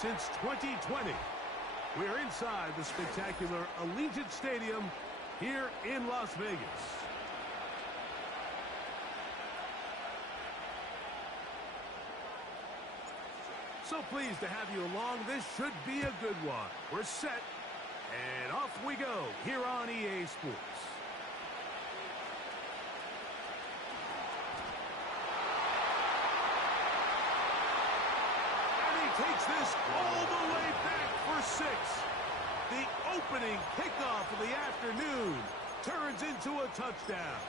since 2020. We're inside the spectacular Allegiant Stadium here in Las Vegas. So pleased to have you along. This should be a good one. We're set, and off we go here on EA Sports. And he takes this all the way back for 6. The opening kickoff of the afternoon turns into a touchdown.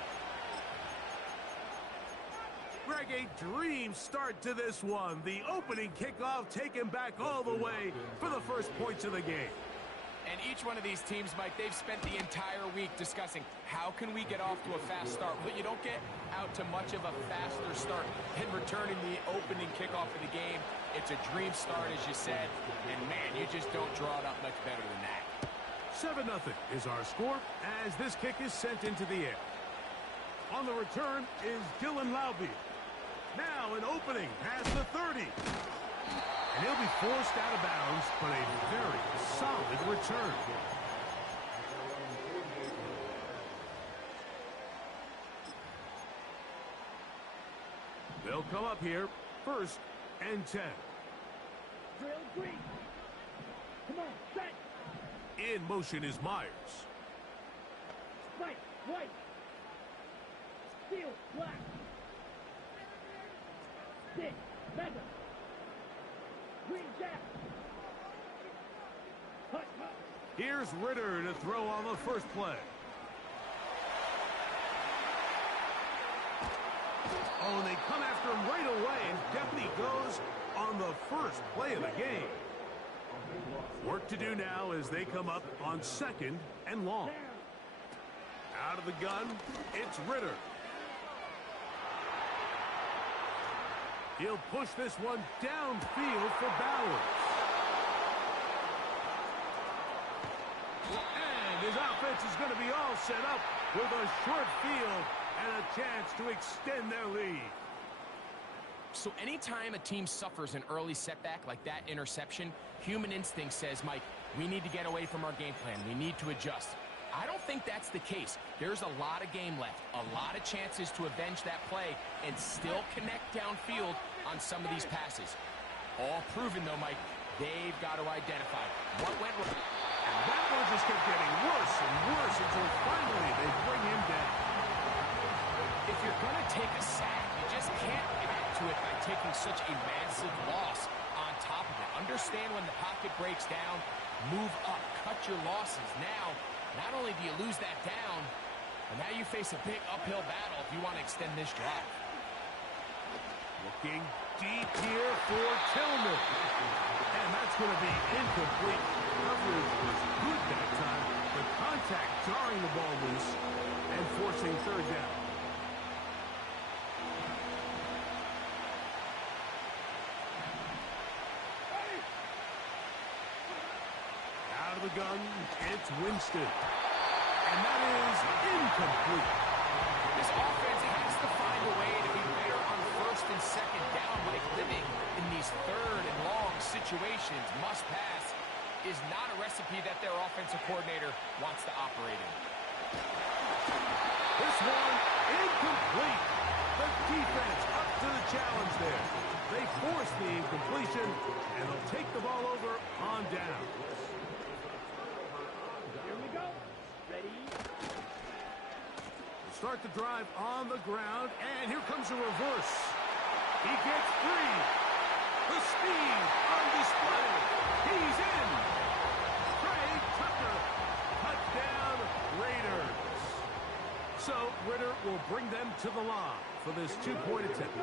Greg, a dream start to this one. The opening kickoff taken back all the way for the first points of the game. And each one of these teams, Mike, they've spent the entire week discussing how can we get off to a fast start. But you don't get out to much of a faster start than returning the opening kickoff of the game. It's a dream start, as you said. And, man, you just don't draw it up much better than that. 7-0 is our score as this kick is sent into the air. On the return is Dylan Laube. Now an opening past the 30. And he'll be forced out of bounds, but a very solid return. They'll come up here, 1st and 10. Drill green. Come on, set. In motion is Myers. Right, white. Steel, black. Stick, feather. Green jack. Hut, hut. Here's Ritter to throw on the first play. Oh, and they come after him right away, and Deputy goes on the first play of the game. Work to do now as they come up on 2nd and long. Out of the gun, it's Ritter. He'll push this one downfield for Bowers. And his offense is going to be all set up with a short field and a chance to extend their lead. So anytime a team suffers an early setback like that interception, human instinct says, Mike, we need to get away from our game plan. We need to adjust. I don't think that's the case. There's a lot of game left, a lot of chances to avenge that play and still connect downfield on some of these passes. All proven, though, Mike, they've got to identify what went wrong. And that one just kept getting worse and worse until finally they bring him down. If you're going to take a sack, you just can't add to it by taking such a massive loss on top of it. Understand when the pocket breaks down, move up, cut your losses. Now, not only do you lose that down, but now you face a big uphill battle if you want to extend this drive. Looking deep here for Tillman. And that's going to be incomplete. Coverage was good that time. The contact jarring the ball loose and forcing 3rd down. Out of the gun, it's Winston. And that is incomplete. This offense has to find a way to be better on 1st and 2nd down, like living in these 3rd and long situations. Must pass is not a recipe that their offensive coordinator wants to operate in. This one incomplete. The defense up to the challenge there. They force the incompletion, and they'll take the ball over on down. Here we go. Ready? Start the drive on the ground, and here comes a reverse. He gets free. The speed on display. He's in. Craig Tucker. Touchdown, Raiders. So Ritter will bring them to the line for this 2-point attempt.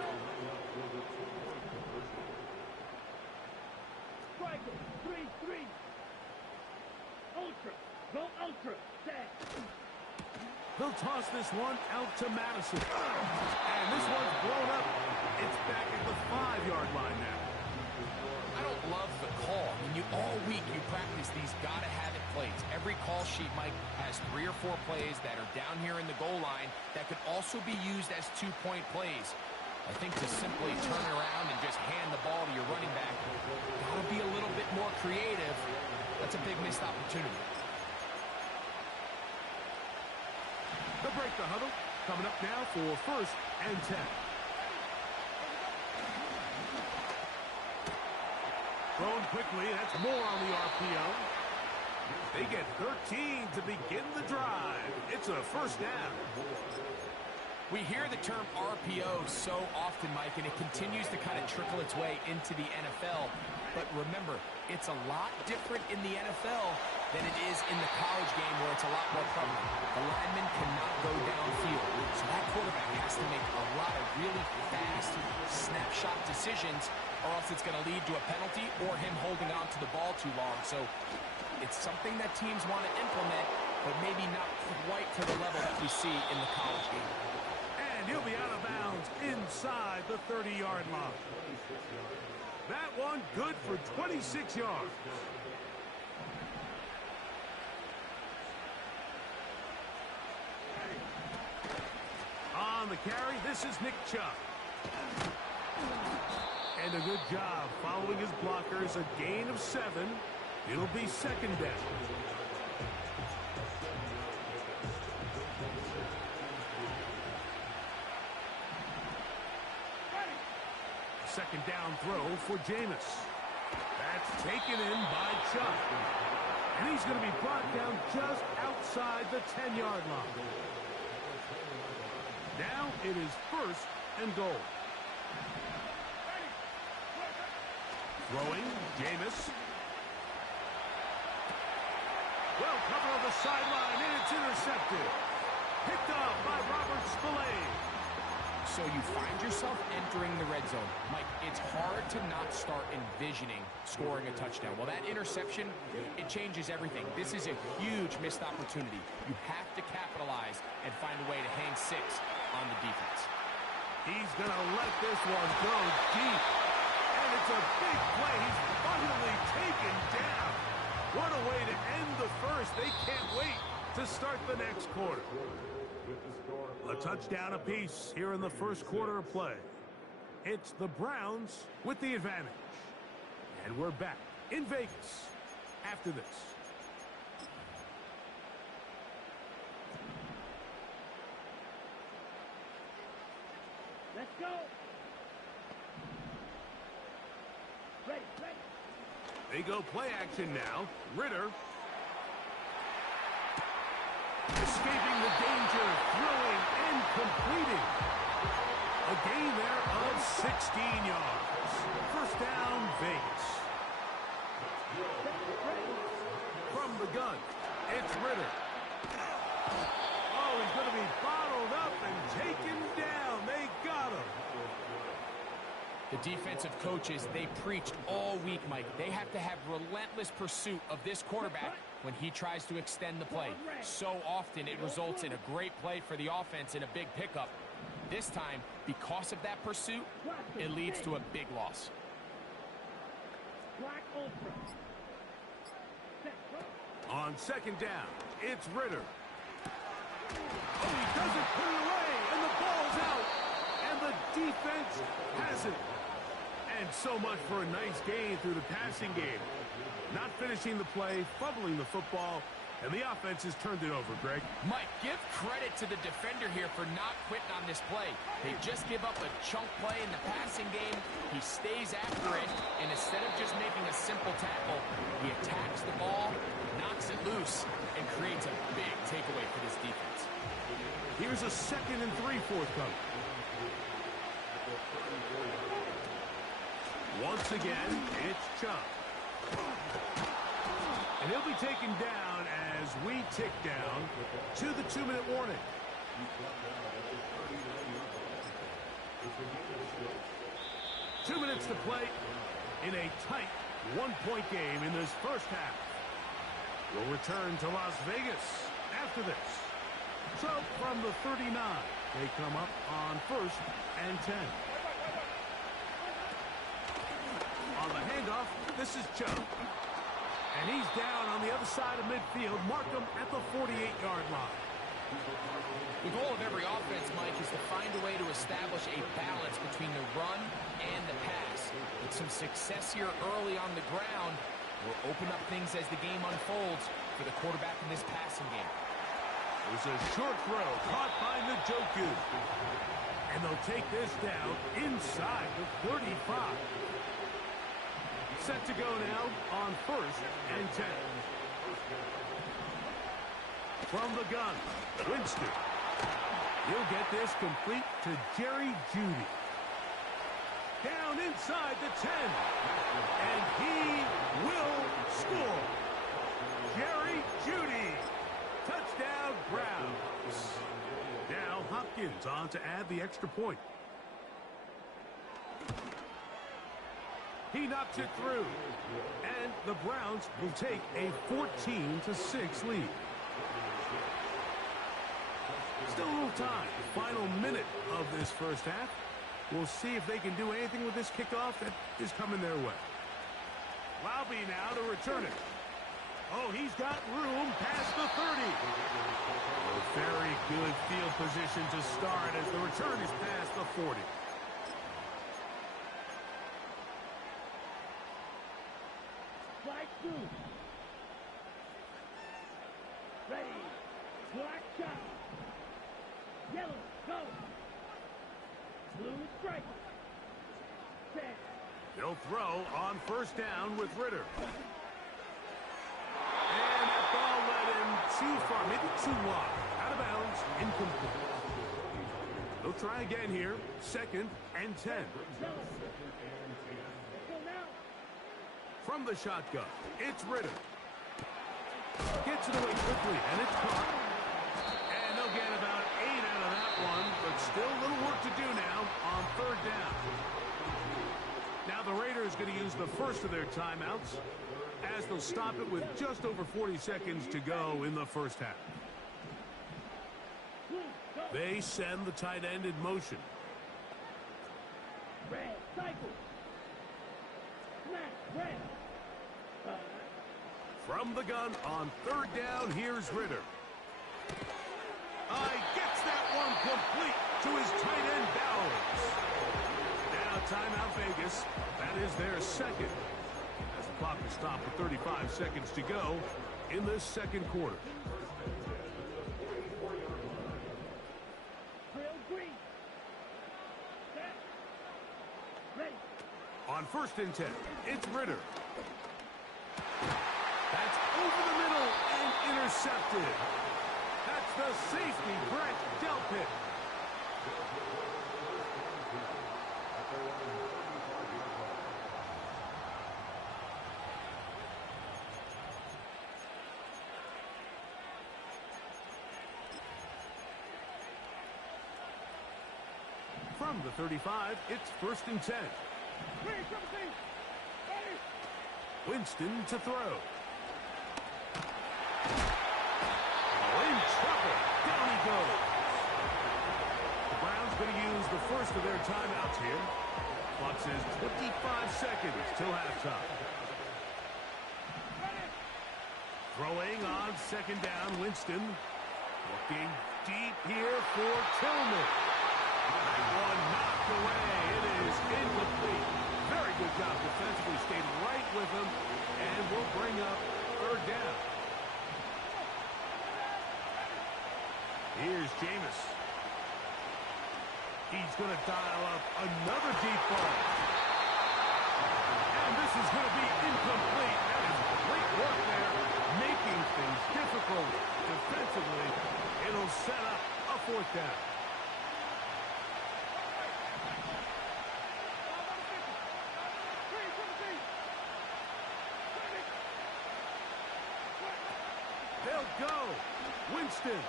Striker, 3-3. Ultra. Go ultra. Set. He'll toss this one out to Madison. And this one's blown up. It's back at the 5-yard line now. I don't love the call. I mean, all week you practice these gotta-have-it plays. Every call sheet, Mike, has 3 or 4 plays that are down here in the goal line that could also be used as 2-point plays. I think to simply turn around and just hand the ball to your running back, gotta be a little bit creative. That's a big missed opportunity. They'll break the huddle. Coming up now for 1st and 10. Thrown quickly. That's more on the RPO. They get 13 to begin the drive. It's a 1st down. We hear the term RPO so often, Mike, and it continues to kind of trickle its way into the NFL. But remember, it's a lot different in the NFL than it is in the college game where it's a lot more prevalent. The lineman cannot go downfield, so that quarterback has to make a lot of really fast snapshot decisions, or else it's going to lead to a penalty or him holding on to the ball too long. So it's something that teams want to implement, but maybe not quite to the level that we see in the college game. And he'll be out of bounds inside the 30-yard line. That one good for 26 yards. On the carry, this is Nick Chubb. And a good job following his blockers, a gain of 7. It'll be 2nd down. Second down throw for Jameis. That's taken in by Chubb. And he's going to be brought down just outside the 10-yard line. Now it is 1st and goal. Throwing, Jameis. Well covered on the sideline, and it's intercepted. Picked up by Robert Spillane. So you find yourself entering the red zone. Mike, it's hard to not start envisioning scoring a touchdown. Well, that interception, it changes everything. This is a huge missed opportunity. You have to capitalize and find a way to hang 6 on the defense. He's going to let this one go deep. And it's a big play. He's finally taken down. What a way to end the first. They can't wait to start the next quarter. A touchdown apiece here in the first quarter of play. It's the Browns with the advantage. And we're back in Vegas after this. Let's go. Ready, ready. They go play action now. Ritter. Escaping the danger, throwing and completing. A gain there of 16 yards. 1st down, Vegas. From the gun, it's Ritter. Oh, he's going to be bottled up and taken down. They got him. The defensive coaches, they preached all week, Mike. They have to have relentless pursuit of this quarterback when he tries to extend the play. So often it results in a great play for the offense and a big pickup. This time, because of that pursuit, it leads to a big loss. On 2nd down, it's Ritter. Oh, he doesn't put it away, and the ball's out. And the defense has it. And so much for a nice gain through the passing game. Not finishing the play, fumbling the football, and the offense has turned it over, Greg. Mike, give credit to the defender here for not quitting on this play. They just give up a chunk play in the passing game. He stays after it, and instead of just making a simple tackle, he attacks the ball, knocks it loose, and creates a big takeaway for this defense. Here's a 2nd and 3 forthcoming. Once again, it's Chubb. And he'll be taken down as we tick down to the 2-minute warning. Two minutes to play in a tight 1-point game in this first half. We'll return to Las Vegas after this. So from the 39, they come up on 1st and 10. On the handoff, this is Chubb. And he's down on the other side of midfield. Mark him at the 48-yard line. The goal of every offense, Mike, is to find a way to establish a balance between the run and the pass. With some success here early on the ground, will open up things as the game unfolds for the quarterback in this passing game. There's a short throw caught by Njoku. And they'll take this down inside the 35. Set to go now on 1st and 10. From the gun, Winston. He'll get this complete to Jerry Jeudy. Down inside the 10. And he will score. Jerry Jeudy. Touchdown, Browns. Now Hopkins on to add the extra point. He knocks it through. And the Browns will take a 14-6 lead. Still a little time. Final minute of this first half. We'll see if they can do anything with this kickoff that is coming their way. Laube now to return it. Oh, he's got room past the 30. A very good field position to start as the return is past the 40. Strike 2. Ready. Black shot. Yellow. Go. Blue strike. Set. They'll throw on 1st down with Ritter. And that ball led him too far, maybe too wide. Out of bounds, incomplete. They'll try again here. 2nd and 10. Let's go now. From the shotgun, it's Ritter. Gets it away quickly, and it's caught. And they'll get about 8 out of that one, but still a little work to do now on 3rd down. Now the Raiders going to use the first of their timeouts as they'll stop it with just over 40 seconds to go in the first half. They send the tight end in motion. Red. Cycle. Smash. Red. From the gun on 3rd down, here's Ritter. Gets that one complete to his tight end, Bowers. Now timeout Vegas. That is their 2nd. As the clock is stopped with 35 seconds to go in this 2nd quarter. Trail green. Set. Ready. On 1st and 10, it's Ritter. That's over the middle and intercepted. That's the safety, Brett Delpit. From the 35, it's 1st and 10. Winston to throw. In trouble. Down he goes. The Browns going to use the first of their timeouts here. Clock says 25 seconds till halftime. Throwing on 2nd down, Winston. Looking deep here for Tillman. That one knocked away. It is incomplete. Very good job defensively. Stayed right with him. And will bring up 3rd down. Here's Jameis. He's going to dial up another deep ball. And this is going to be incomplete. That is great work there, making things difficult defensively. It'll set up a 4th down. They'll go. Winston.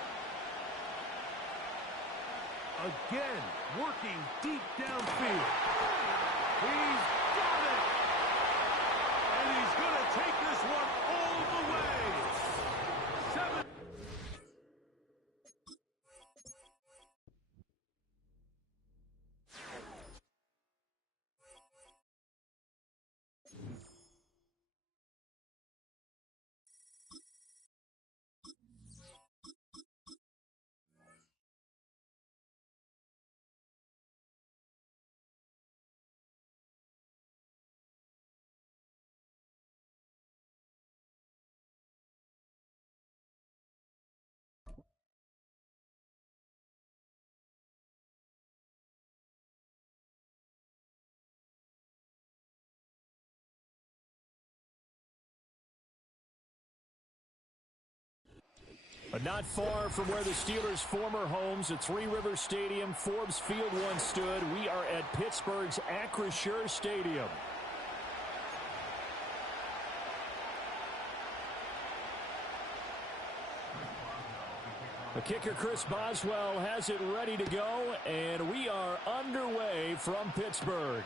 Again, working deep downfield. He's got it. And he's going to take this one all the way. 7. But not far from where the Steelers' former homes at Three Rivers Stadium, Forbes Field once stood, we are at Pittsburgh's Acrisure Stadium. The kicker, Chris Boswell, has it ready to go, and we are underway from Pittsburgh.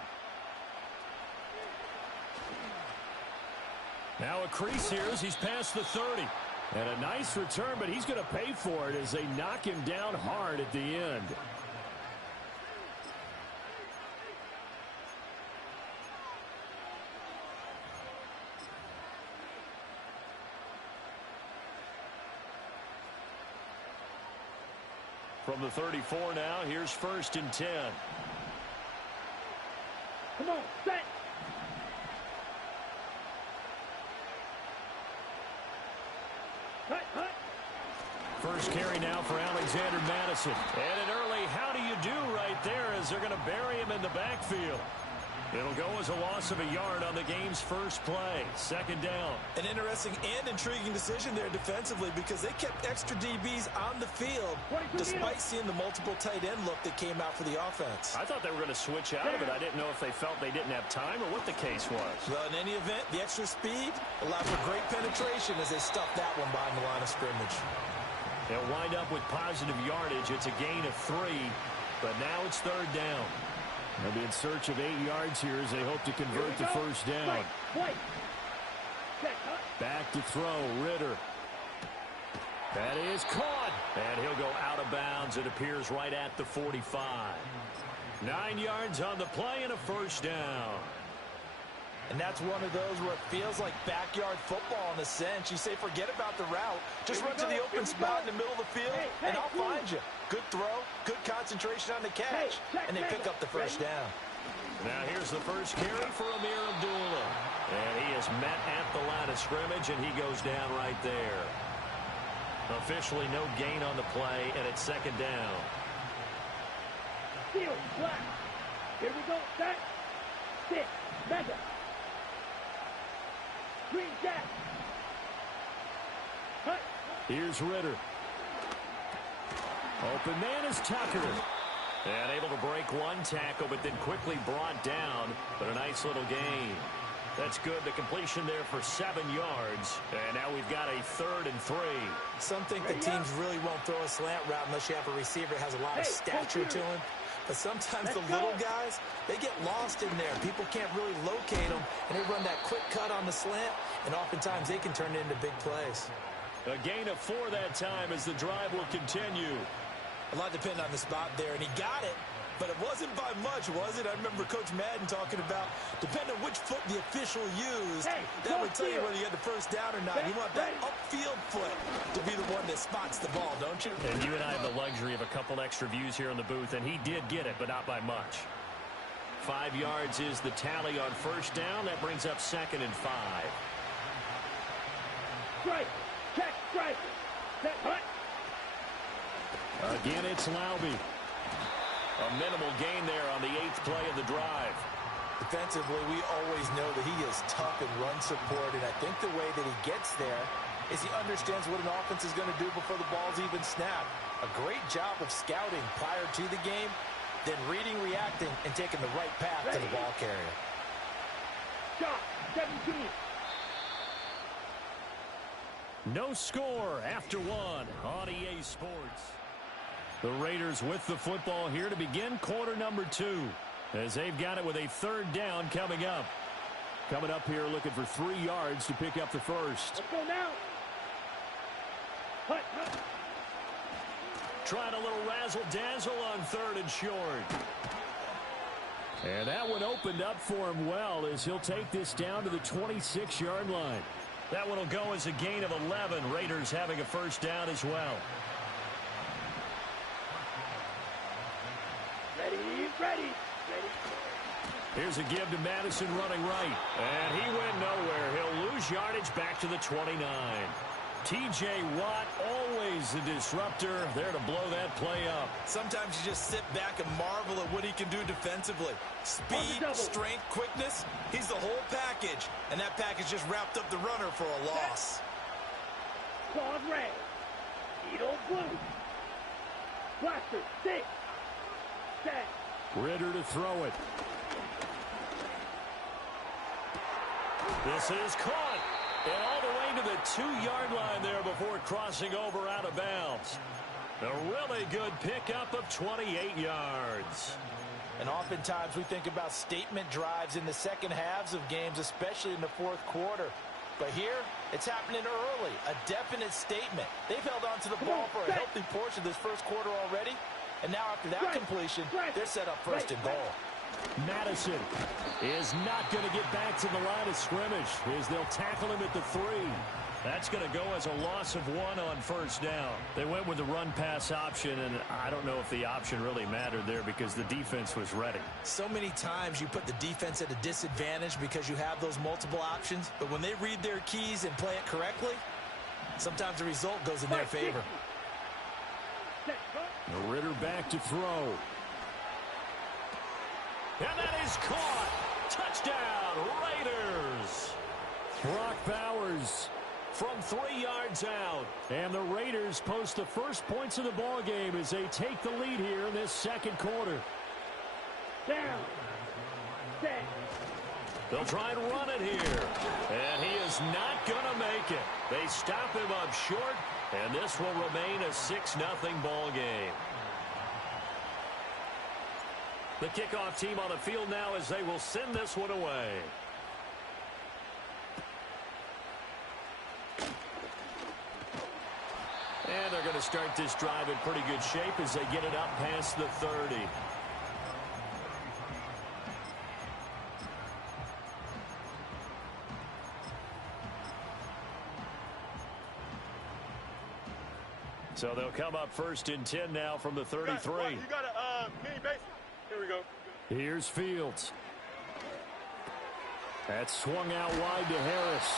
Now a crease here as he's past the 30. And a nice return, but he's going to pay for it as they knock him down hard at the end. From the 34 now, here's 1st and 10. Come on, set. Hut. First carry now for Alexander Madison. And an early how do you do right there as they're going to bury him in the backfield. It'll go as a loss of a yard on the game's first play. 2nd down. An interesting and intriguing decision there defensively because they kept extra DBs on the field despite seeing the multiple tight end look that came out for the offense. I thought they were going to switch out of it. I didn't know if they felt they didn't have time or what the case was. Well, in any event, the extra speed allowed for great penetration as they stuffed that one behind the line of scrimmage. They'll wind up with positive yardage. It's a gain of 3, but now it's 3rd down. They'll be in search of 8 yards here as they hope to convert the first down. Back to throw, Ritter. That is caught. And he'll go out of bounds. It appears right at the 45. 9 yards on the play and a first down. And that's one of those where it feels like backyard football in a sense. You say forget about the route. Just run to the open spot in the middle of the field, and I'll find you. Good throw, good concentration on the catch, and they pick up the first down. Now here's the first carry for Amir Abdullah. And he is met at the line of scrimmage, and he goes down right there. Officially no gain on the play, and it's 2nd down. Field, black. Here we go, set. 6, mega. Green jack. Hut. Here's Ritter. Open man is Tucker. And able to break one tackle, but then quickly brought down. But a nice little gain. That's good. The completion there for 7 yards. And now we've got a 3rd and 3. Some think the teams really won't throw a slant route unless you have a receiver that has a lot of stature to him. But sometimes the little guys, they get lost in there. People can't really locate them, and they run that quick cut on the slant, and oftentimes they can turn it into big plays. A gain of 4 that time as the drive will continue. A lot depend on the spot there, and he got it, but it wasn't by much, was it? I remember Coach Madden talking about, depending on which foot the official used, that would tell you whether you had the first down or not. You want that upfield foot to be the one that spots the ball, don't you? And you and I have the luxury of a couple extra views here in the booth, and he did get it, but not by much. 5 yards is the tally on first down. That brings up 2nd and 5. Strike. Check, strike. Set, hut. Again, it's Laube. A minimal gain there on the 8th play of the drive. Defensively, we always know that he is tough in run support, and I think the way that he gets there is he understands what an offense is going to do before the ball's even snapped. A great job of scouting prior to the game, then reading, reacting, and taking the right path to the ball carrier. Shot, 17. No score after 1 on EA Sports. The Raiders with the football here to begin quarter number 2 as they've got it with a 3rd down coming up. Coming up here looking for 3 yards to pick up the first. Let's go now. Hut. Trying a little razzle-dazzle on 3rd and short. And that one opened up for him well as he'll take this down to the 26-yard line. That one will go as a gain of 11. Raiders having a first down as well. Ready. Here's a give to Madison running right. And he went nowhere. He'll lose yardage back to the 29. T.J. Watt, always a disruptor, there to blow that play up. Sometimes you just sit back and marvel at what he can do defensively. Speed, strength, quickness, he's the whole package. And that package just wrapped up the runner for a loss. Pause, Regs. Edo blue. Blaster, stick. Set. Ritter to throw it. This is caught. And all the way to the 2-yard line there before crossing over out of bounds. A really good pickup of 28 yards. And oftentimes we think about statement drives in the second halves of games, especially in the fourth quarter. But here, it's happening early. A definite statement. They've held on to the ball for a healthy portion of this first quarter already. And now after that completion, they're set up first and goal. Madison is not going to get back to the line of scrimmage as they'll tackle him at the 3. That's going to go as a loss of 1 on first down. They went with the run-pass option, and I don't know if the option really mattered there because the defense was ready. So many times you put the defense at a disadvantage because you have those multiple options, but when they read their keys and play it correctly, sometimes the result goes in their favor. Ritter back to throw. And that is caught. Touchdown, Raiders. Brock Bowers from 3 yards out. And the Raiders post the first points of the ball game as they take the lead here in this second quarter. Down. Set. They'll try and run it here. And he is not going to make it. They stop him up short, and this will remain a 6-0 ball game. The kickoff team on the field now as they will send this one away. And they're going to start this drive in pretty good shape as they get it up past the 30. So they'll come up first and 10 now from the 33. You got a mini base. Here we go. Here's Fields. That's swung out wide to Harris.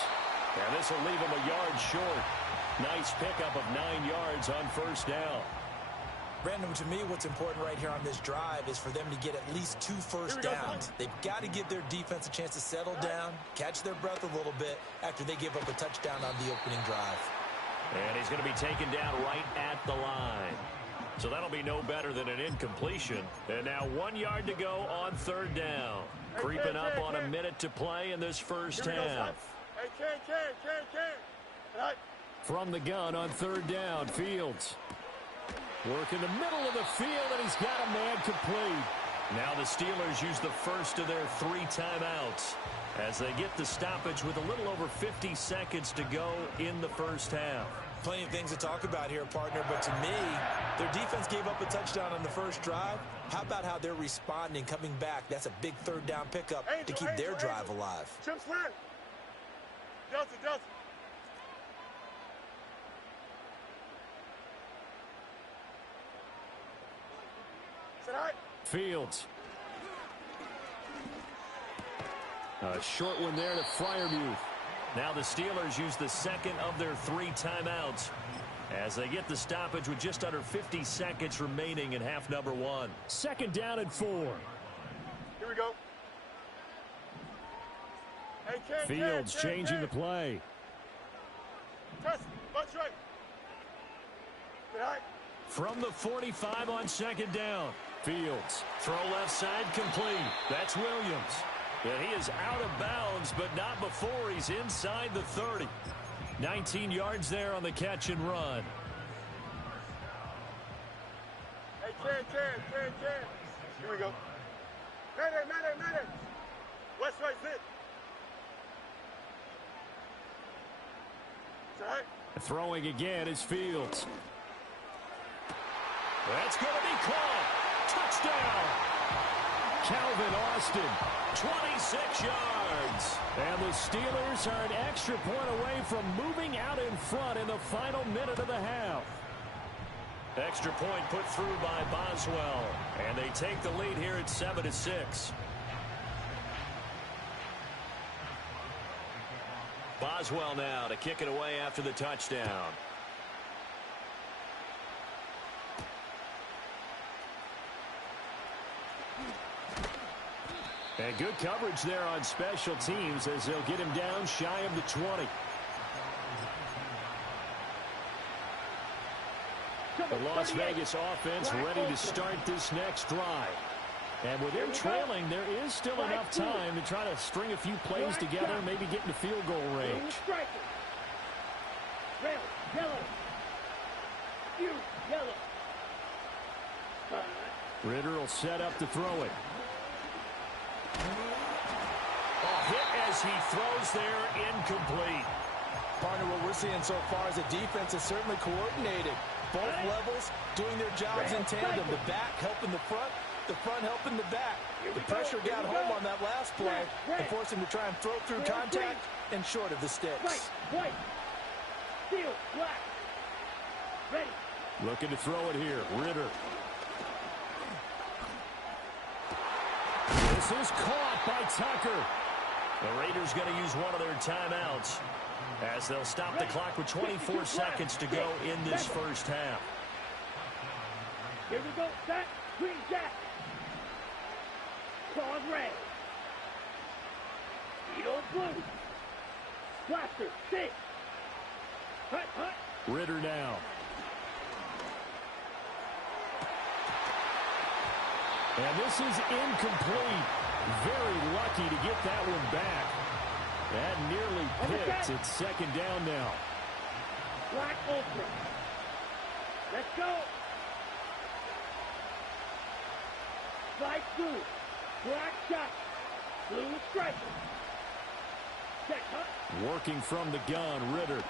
And this will leave him a yard short. Nice pickup of 9 yards on first down. Brandon, to me, what's important right here on this drive is for them to get at least 2 first downs. They've got to give their defense a chance to settle down, catch their breath a little bit after they give up a touchdown on the opening drive. And he's going to be taken down right at the line. So that'll be no better than an incompletion. And now 1 yard to go on third down. Creeping up on a minute to play in this first half. From the gun on third down, Fields. Work in the middle of the field, and he's got a man complete. Now the Steelers use the first of their 3 timeouts as they get the stoppage with a little over 50 seconds to go in the first half. Plenty of things to talk about here, partner, but to me, their defense gave up a touchdown on the first drive. How about how they're responding, coming back? That's a big third down pickup to keep their drive alive. Chip slant. Delta. Fields. A short one there to Freiermuth. Now the Steelers use the second of their 3 timeouts as they get the stoppage with just under 50 seconds remaining in half number 1. Second down and 4. Here we go. Fields changing the play. Test. Bunch right. From the 45 on second down. Fields. Throw left side complete. That's Williams. And he is out of bounds, but not before he's inside the 30. 19 yards there on the catch and run. Hey, Ken. Here we go. Madden. West right sit. Throwing again is Fields. That's going to be caught. Touchdown. Calvin Austin, 26 yards. And the Steelers are an extra point away from moving out in front in the final minute of the half. Extra point put through by Boswell. And they take the lead here at 7-6. Boswell now to kick it away after the touchdown. And good coverage there on special teams as they'll get him down shy of the 20. The Las Vegas offense ready to start this next drive. And with them trailing, there is still enough time to try to string a few plays together, maybe get into field goal range. Red, yellow. Yellow. Ritter will set up to throw it. Hit as he throws there, incomplete. Partner, what we're seeing so far is the defense is certainly coordinated. Both levels doing their jobs in tandem. The back helping the front helping the back. The pressure got home on that last play and forced him to try and throw through contact and short of the sticks. White. Steel, black. Ready. Looking to throw it here. Ritter. This is caught by Tucker. The Raiders going to use one of their timeouts as they'll stop the clock with 24 seconds to go in this first half. Here we go. Set. Green jacket. Claws red. Beetle blue. Blaster. 6. Hut. Ritter now. And this is incomplete. Very lucky to get that one back. That nearly picks. It's second down now. Black ultra. Let's go. Fight blue. Black shot. Blue striker. Check, huh? Working from the gun, Ritter.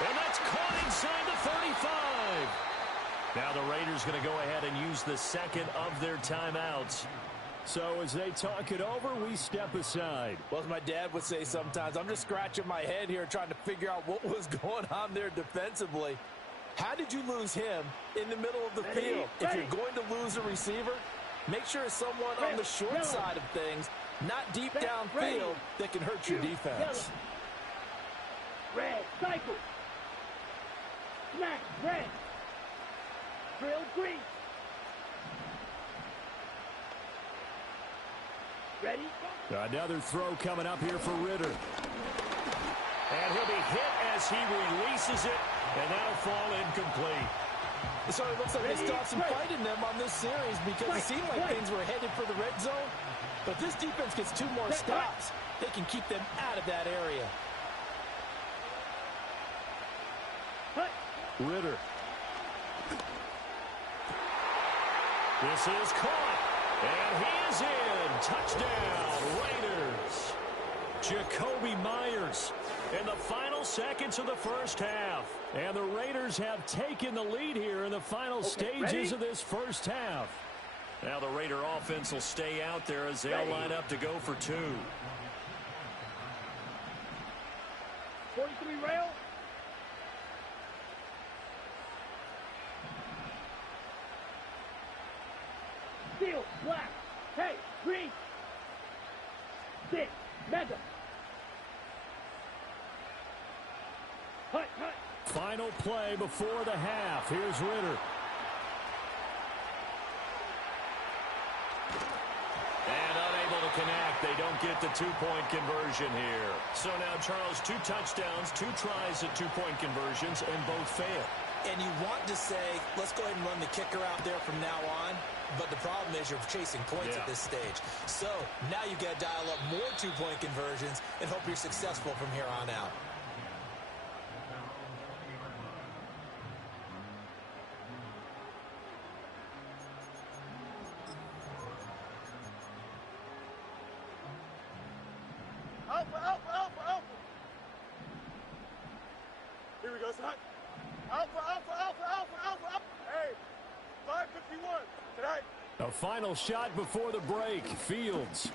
And that's caught inside the 35. Now the Raiders going to go ahead and use the second of their timeouts. So as they talk it over, we step aside. Well, as my dad would say sometimes, I'm just scratching my head here trying to figure out what was going on there defensively. How did you lose him in the middle of the field? If you're going to lose a receiver, make sure it's someone on the short side of things, not deep downfield, that can hurt your defense. Red, cycle. Smack, red. Drill, green. Ready? Another throw coming up here for Ritter. And he'll be hit as he releases it, and that'll fall incomplete. So it looks like they still have some fight in them on this series because it seemed like things were headed for the red zone. But if this defense gets 2 more stops, they can keep them out of that area. Ritter. This is caught. And he is in. Touchdown, Raiders. Jacoby Myers in the final seconds of the first half. And the Raiders have taken the lead here in the final stages of this first half. Now the Raider offense will stay out there as they'll line up to go for 2. 43 rail. Steel, black. Hey, green. 6, mega. Hut. Final play before the half. Here's Ritter. And unable to connect. They don't get the 2-point conversion here. So now, Charles, 2 touchdowns, 2 tries at 2-point conversions, and both fail. And you want to say, let's go ahead and run the kicker out there from now on. But the problem is you're chasing points at this stage. So now you've got to dial up more 2-point conversions and hope you're successful from here on out. Alpha. Here we go, son. Alpha. Hey, 5:51 tonight. A final shot before the break. Fields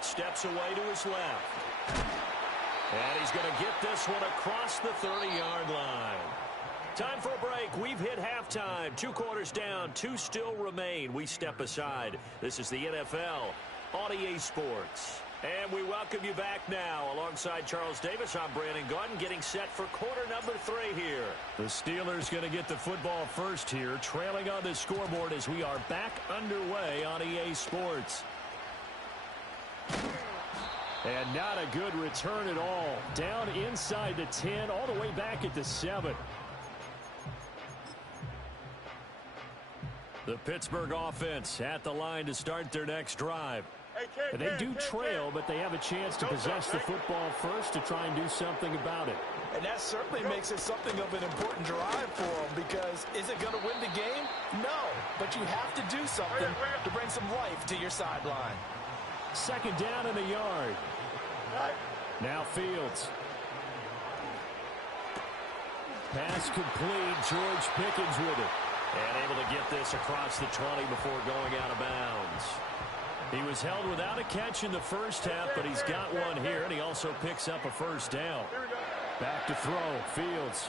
steps away to his left. And he's going to get this one across the 30-yard line. Time for a break. We've hit halftime. 2 quarters down. 2 still remain. We step aside. This is the NFL on EA Sports. And we welcome you back now. Alongside Charles Davis, I'm Brandon Gordon, getting set for quarter number 3 here. The Steelers going to get the football first here, trailing on the scoreboard as we are back underway on EA Sports. And not a good return at all. Down inside the 10, all the way back at the 7. The Pittsburgh offense at the line to start their next drive. And they do trail, but they have a chance to possess the football first to try and do something about it. And that certainly makes it something of an important drive for them, because is it going to win the game? No, but you have to do something to bring some life to your sideline. Second down in the yard. Now Fields. Pass complete. George Pickens with it. And able to get this across the 20 before going out of bounds. He was held without a catch in the first half, but he's got one here, and he also picks up a first down. Back to throw. Fields.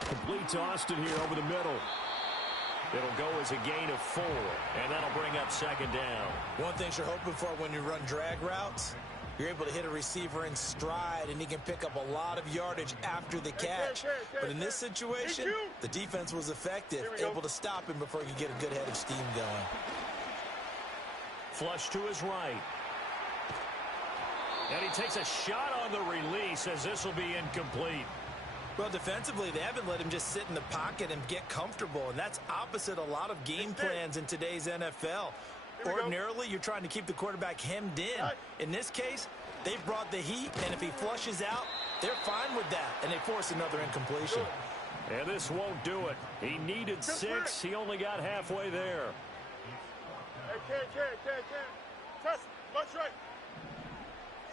Complete to Austin here over the middle. It'll go as a gain of 4, and that'll bring up second down. One thing you're hoping for when you run drag routes, you're able to hit a receiver in stride, and he can pick up a lot of yardage after the catch. But in this situation, the defense was effective, able to stop him before he could get a good head of steam going. Flush to his right. And he takes a shot on the release as this will be incomplete. Well, defensively, they haven't let him just sit in the pocket and get comfortable, and that's opposite a lot of game plans in today's NFL. Ordinarily, you're trying to keep the quarterback hemmed in. In this case, they've brought the heat, and if he flushes out, they're fine with that, and they force another incompletion. And this won't do it. He needed 6. He only got halfway there. Hey, Test, much right.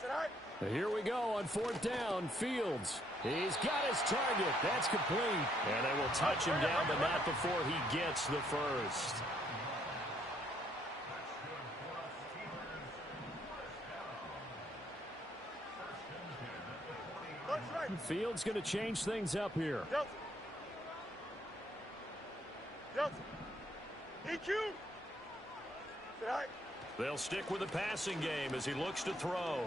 Sit high. Here we go on fourth down. Fields. He's got his target. That's complete. And they will touch him down, but not before he gets the first. Fields going to change things up here. EQ. They'll stick with the passing game as he looks to throw.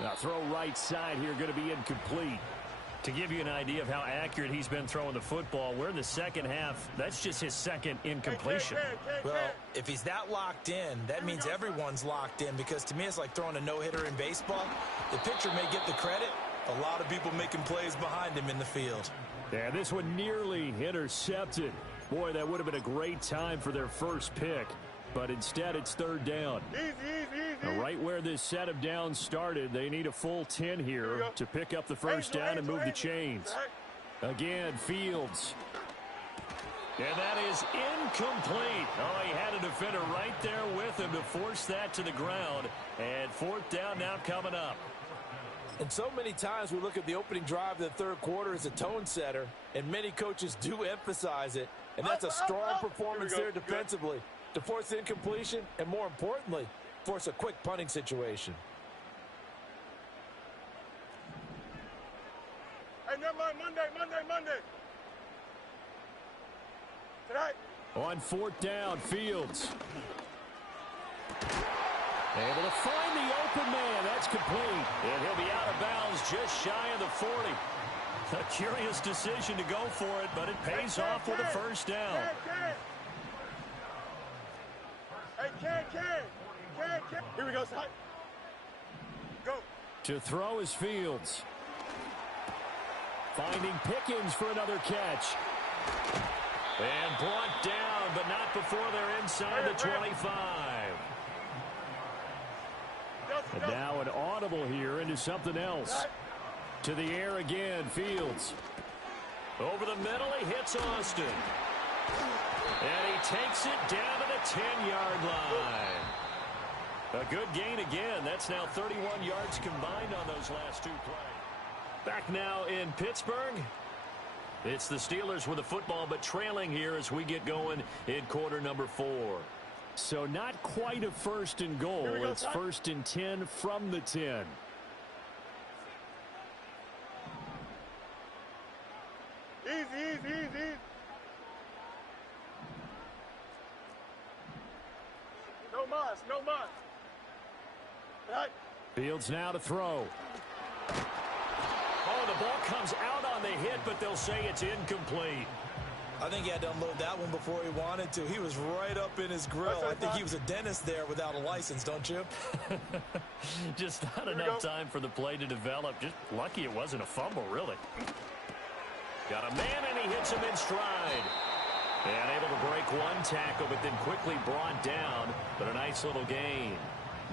Now throw right side here, going to be incomplete. To give you an idea of how accurate he's been throwing the football, we're in the second half. That's just his second incompletion. Well, if he's that locked in, that means everyone's locked in, because to me it's like throwing a no-hitter in baseball. The pitcher may get the credit. A lot of people making plays behind him in the field. Yeah, this one nearly intercepted. Boy, that would have been a great time for their first pick. But instead, it's third down. Easy. Now, right where this set of downs started, they need a full 10 here to pick up the first down and move the chains. Again, Fields. And that is incomplete. Oh, he had a defender right there with him to force that to the ground. And fourth down now coming up. And so many times we look at the opening drive of the third quarter as a tone setter, and many coaches do emphasize it. And that's a strong performance there defensively to force incompletion and, more importantly, force a quick punting situation. Hey, never mind. Monday. Tonight. On fourth down, Fields. Able to find the open man. That's complete. And he'll be out of bounds just shy of the 40. A curious decision to go for it, but it pays off with a first down. Hey, can. Here we go, son. Go. To throw is Fields. Finding Pickens for another catch. And brought down, but not before they're inside the 25. And now an audible here into something else. To the air again, Fields. Over the middle, he hits Austin. And he takes it down to the 10-yard line. A good gain again. That's now 31 yards combined on those last two plays. Back now in Pittsburgh. It's the Steelers with the football, but trailing here as we get going in quarter number 4. So not quite a first and goal. It's first and 10 from the 10. Easy. No mas. Right. Fields now to throw. Oh, the ball comes out on the hit, but they'll say it's incomplete. I think he had to unload that one before he wanted to. He was right up in his grill. I think he was a dentist there without a license, don't you? Just not enough time for the play to develop. Just lucky it wasn't a fumble, really. Got a man, and he hits him in stride. And able to break one tackle, but then quickly brought down. But a nice little gain.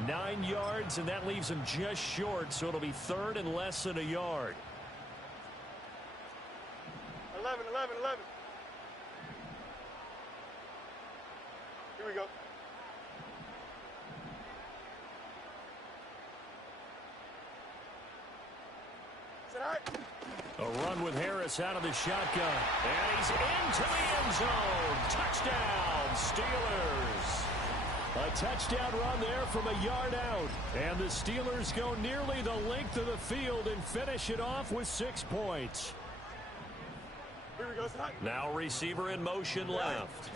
9 yards, and that leaves him just short, so it'll be third and less than a yard. 11. Here we go. Sit high. A run with Harris out of the shotgun. And he's into the end zone. Touchdown, Steelers. A touchdown run there from a yard out. And the Steelers go nearly the length of the field and finish it off with 6 points. Here we go. Sit high. Now receiver in motion left.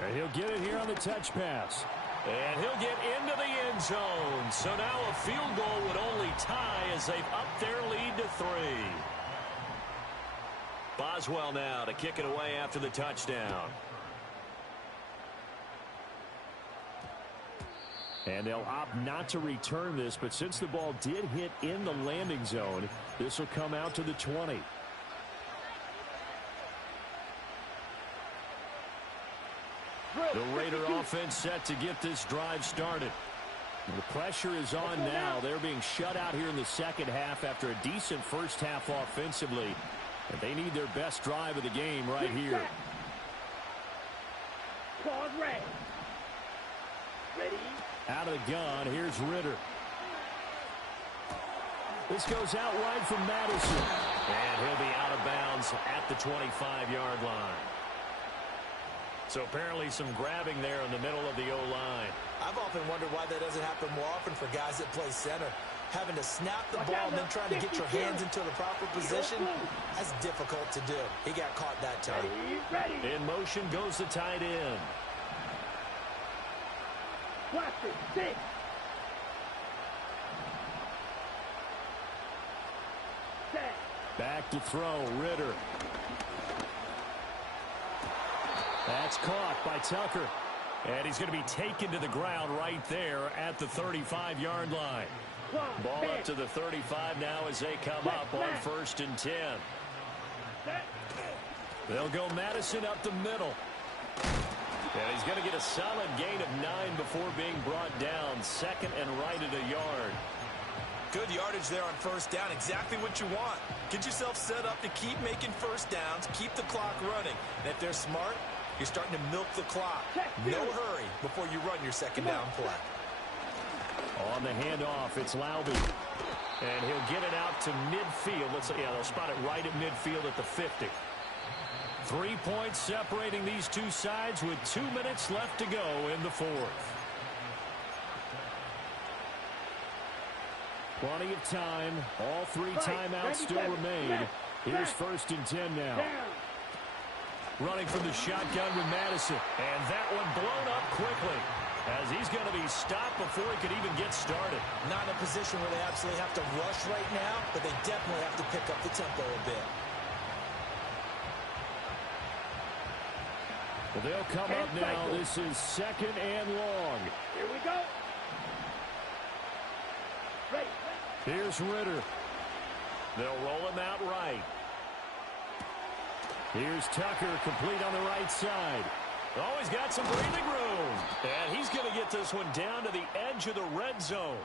And he'll get it here on the touch pass. And he'll get into the end zone. So now a field goal would only tie as they've upped their lead to 3. Boswell now to kick it away after the touchdown. And they'll opt not to return this, but since the ball did hit in the landing zone, this will come out to the 20. The Raider offense set to get this drive started. The pressure is on now. They're being shut out here in the second half after a decent first half offensively. And they need their best drive of the game right here. Pause, Regs. Ready? Out of the gun, here's Ritter. This goes out wide from Madison. And he'll be out of bounds at the 25-yard line. So apparently some grabbing there in the middle of the O-line. I've often wondered why that doesn't happen more often for guys that play center. Having to snap the ball and then trying to get your hands into the proper position, that's difficult to do. He got caught that time. Ready. In motion goes the tight end. Blaster, 6. Set. Back to throw, Ritter. That's caught by Tucker. And he's going to be taken to the ground right there at the 35-yard line. Ball up to the 35 now as they come up on 1st and 10. They'll go Madison up the middle. And he's going to get a solid gain of 9 before being brought down. Second and right at a yard. Good yardage there on first down. Exactly what you want. Get yourself set up to keep making first downs, keep the clock running. And if they're smart, you're starting to milk the clock. No hurry before you run your second down play. On the handoff, it's Laube. And he'll get it out to midfield. They'll spot it right at midfield at the 50. 3 points separating these two sides with 2 minutes left to go in the 4th. Plenty of time. All 3 timeouts still remain. Here's 1st and 10 now. Running from the shotgun with Madison. And that one blown up quickly as he's going to be stopped before he could even get started. Not in a position where they absolutely have to rush right now, but they definitely have to pick up the tempo a bit. Well, they'll come up now. This is 2nd and long. Here we go. Ready. Here's Ritter. They'll roll him out right. Here's Tucker, complete on the right side. Oh, he's got some breathing room. And he's going to get this one down to the edge of the red zone.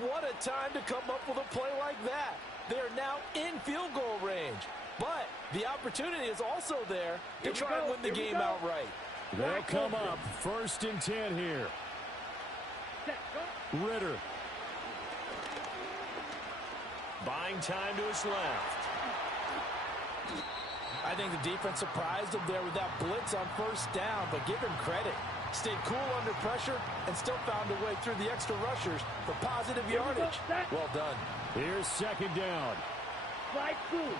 What a time to come up with a play like that. They're now in field goal range. But the opportunity is also there to try and win the game outright. They'll come up 1st and 10 here. Ritter. Buying time to his left. I think the defense surprised him there with that blitz on first down, but give him credit. Stayed cool under pressure and still found a way through the extra rushers for positive yardage. Well done. Here's 2nd down. Slide through.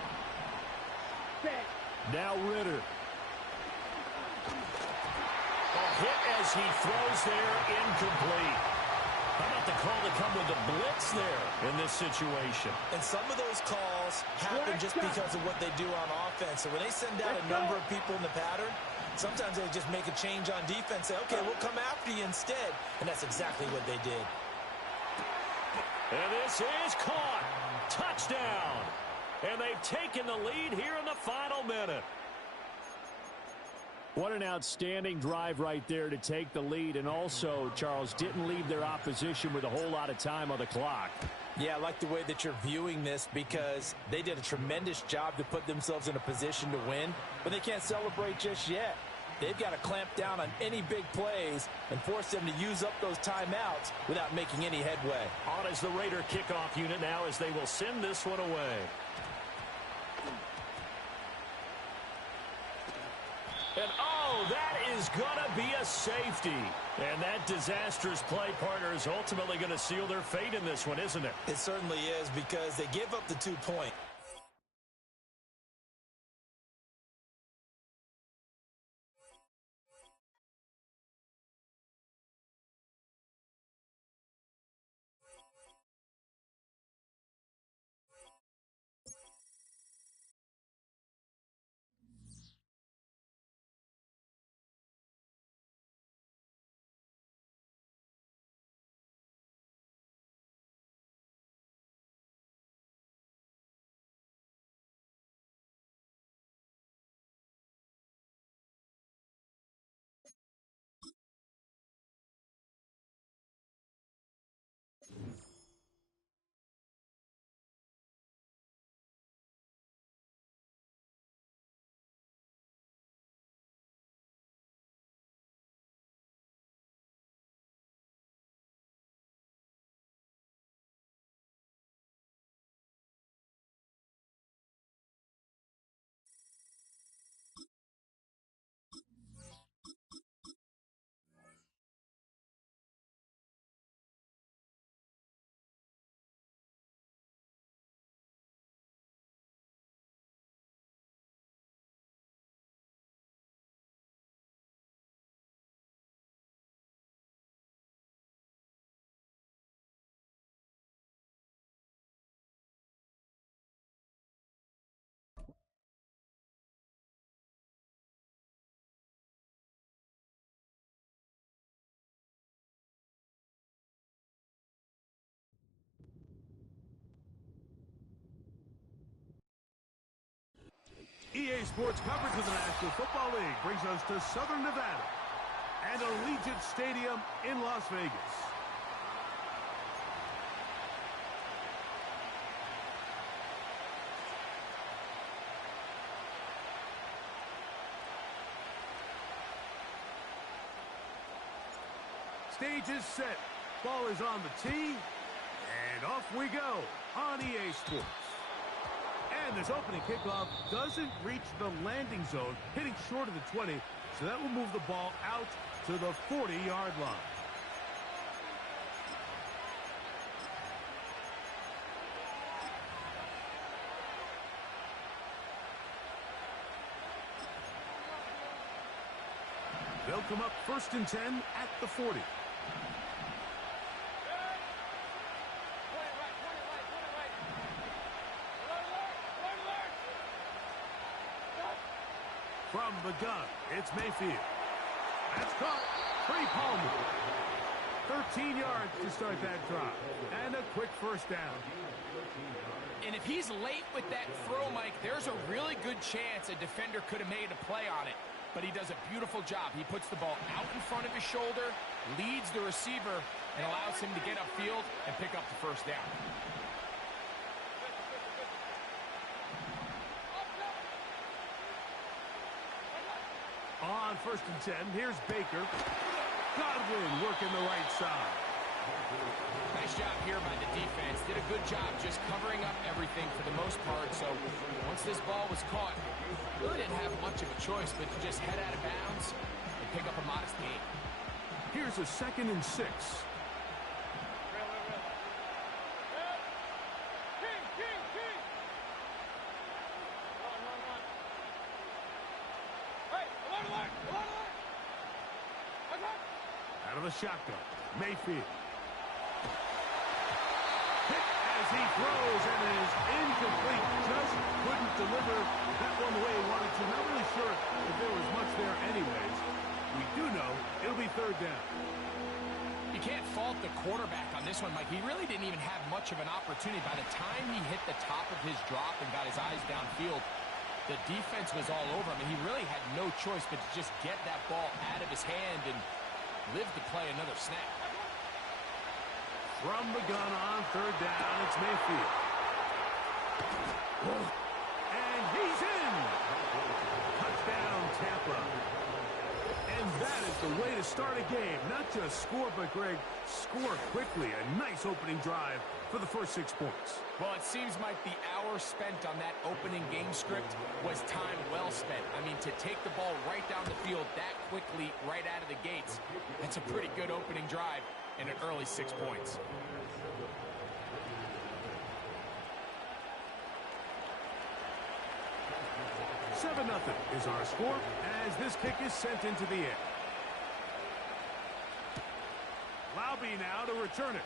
Set. Now Ritter. A hit as he throws there, incomplete. How about the call to come with the blitz there in this situation? And some of those calls happen just because of what they do on offense. So when they send out a number of people in the pattern, sometimes they just make a change on defense, say, okay, we'll come after you instead. And that's exactly what they did. And this is caught. Touchdown. And they've taken the lead here in the final minute. What an outstanding drive right there to take the lead. And also, Charles, didn't leave their opposition with a whole lot of time on the clock. Yeah, I like the way that you're viewing this because they did a tremendous job to put themselves in a position to win, but they can't celebrate just yet. They've got to clamp down on any big plays and force them to use up those timeouts without making any headway. On as the Raider kickoff unit now as they will send this one away. And, oh, that is going to be a safety. And that disastrous play partner is ultimately going to seal their fate in this one, isn't it? It certainly is because they give up the 2 point. EA Sports coverage of the National Football League brings us to Southern Nevada and Allegiant Stadium in Las Vegas. Stage is set. Ball is on the tee. And off we go on EA Sports. And this opening kickoff doesn't reach the landing zone, hitting short of the 20, so that will move the ball out to the 40-yard line. They'll come up 1st and 10 at the 40. From the gun, it's Mayfield. That's caught. Free Palmer. 13 yards to start that drive. And a quick first down. And if he's late with that throw, Mike, there's a really good chance a defender could have made a play on it. But he does a beautiful job. He puts the ball out in front of his shoulder, leads the receiver, and allows him to get upfield and pick up the first down. On 1st and 10, here's Baker. Godwin working the right side. Nice job here by the defense. Did a good job just covering up everything for the most part. So once this ball was caught, really didn't have much of a choice but to just head out of bounds and pick up a modest gain. Here's a 2nd and 6. Out of the shotgun, Mayfield. as he throws and is incomplete. Just couldn't deliver that one the way he wanted to. Not really sure if there was much there anyways. We do know it'll be third down. You can't fault the quarterback on this one, Mike. He really didn't even have much of an opportunity. By the time he hit the top of his drop and got his eyes downfield, the defense was all over him, and he really had no choice but to just get that ball out of his hand and live to play another snap. From the gun on third down, it's Mayfield. And he's in! Touchdown, Tampa. And that is the way to start a game. Not just score, but, Greg, score quickly. A nice opening drive for the first 6 points. Well, it seems like the hour spent on that opening game script was time well spent. I mean, to take the ball right down the field that quickly, right out of the gates, that's a pretty good opening drive and an early 6 points. Seven 0 is our score as this kick is sent into the air. Laube now to return it.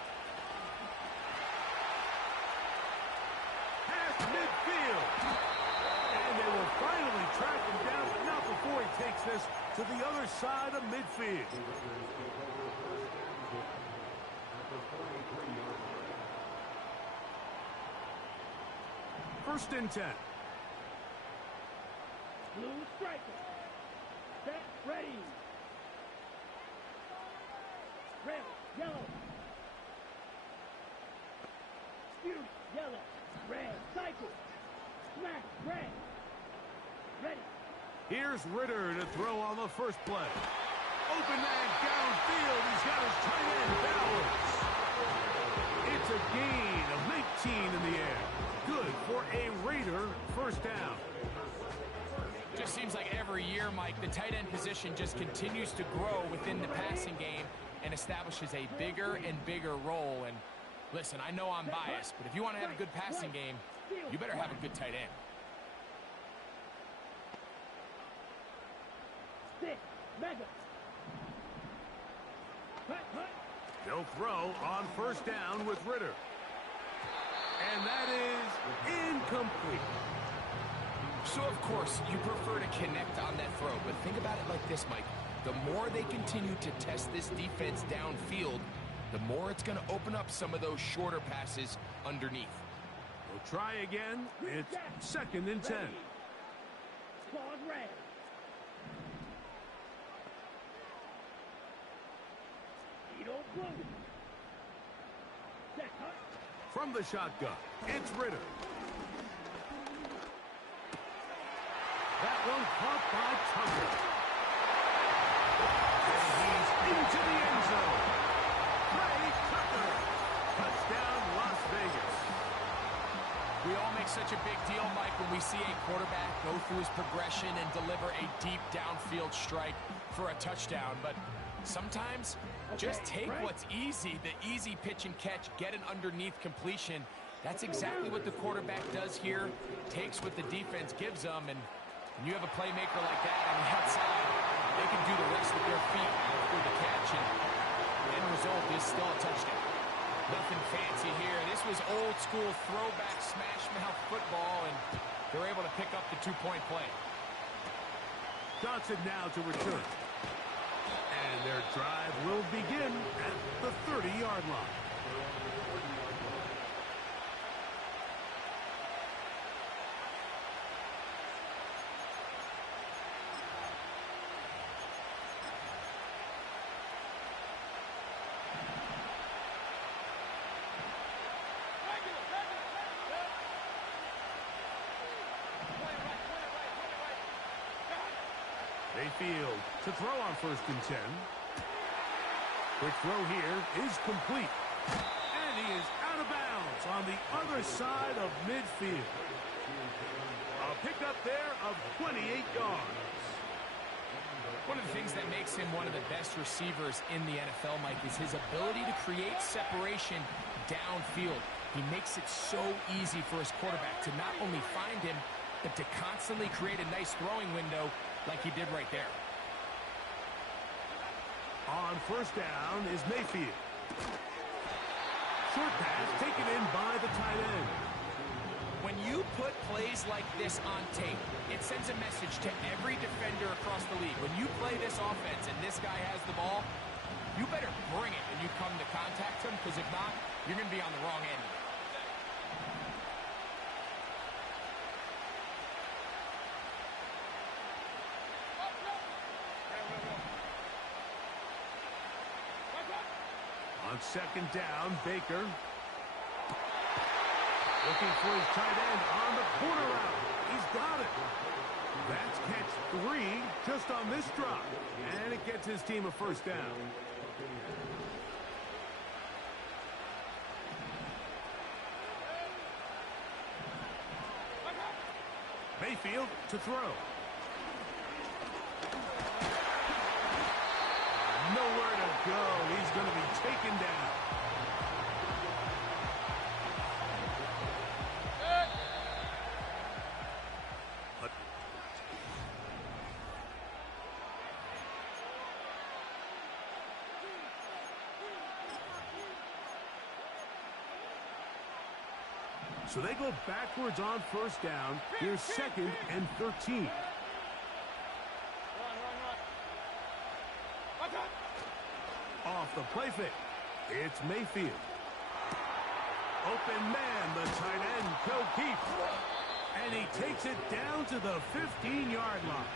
Past midfield. And they will finally track him down, but not before he takes this to the other side of midfield. First and 10. Blue striker. Set, ready. Red, yellow. Excuse, yellow. Red, cycle. Smack, red. Ready. Here's Ritter to throw on the first play. Open man downfield. He's got his tight end Bowers. It's a gain of 19 in the air. Good for a Raider first down. Just seems like every year, Mike, the tight end position just continues to grow within the passing game and establishes a bigger and bigger role. And listen, I know I'm biased, but if you want to have a good passing game, you better have a good tight end. Six, mega. They'll throw on first down with Ritter. And that is incomplete. So, of course, you prefer to connect on that throw, but think about it like this, Mike. The more they continue to test this defense downfield, the more it's going to open up some of those shorter passes underneath. We'll try again. It's second and 10. Claws red. Speedo blue. Set cut. From the shotgun, it's Ritter. That one caught by Tucker. And he's into the end zone. Ray Tucker. Touchdown, Las Vegas. We all make such a big deal, Mike, when we see a quarterback go through his progression and deliver a deep downfield strike for a touchdown. But sometimes, just take what's easy, the easy pitch and catch, get an underneath completion. That's exactly what the quarterback does here. Takes what the defense gives them, and when you have a playmaker like that on the outside, they can do the rest with their feet after the catch, and the end result is still a touchdown. Nothing fancy here. This was old school throwback smash mouth football, and they're able to pick up the 2-point play. Johnson now to return. And their drive will begin at the 30-yard line. Mayfield to throw on first and 10. Quick throw here is complete. And he is out of bounds on the other side of midfield. A pickup there of 28 yards. One of the things that makes him one of the best receivers in the NFL, Mike, is his ability to create separation downfield. He makes it so easy for his quarterback to not only find him, but to constantly create a nice throwing window like he did right there. On first down is Mayfield. Short pass taken in by the tight end. When you put plays like this on tape, it sends a message to every defender across the league. When you play this offense and this guy has the ball, you better bring it when you come to contact him, because if not, you're going to be on the wrong end. On second down, Baker. Looking for his tight end on the corner route. He's got it. That's catch 3 just on this drop. And it gets his team a first down. Mayfield to throw. Nowhere to go. He's going to be taken down. So they go backwards on first down. Here's second and 13. Off the play fake. It's Mayfield. Open man, the tight end, Keith. And he takes it down to the 15-yard line.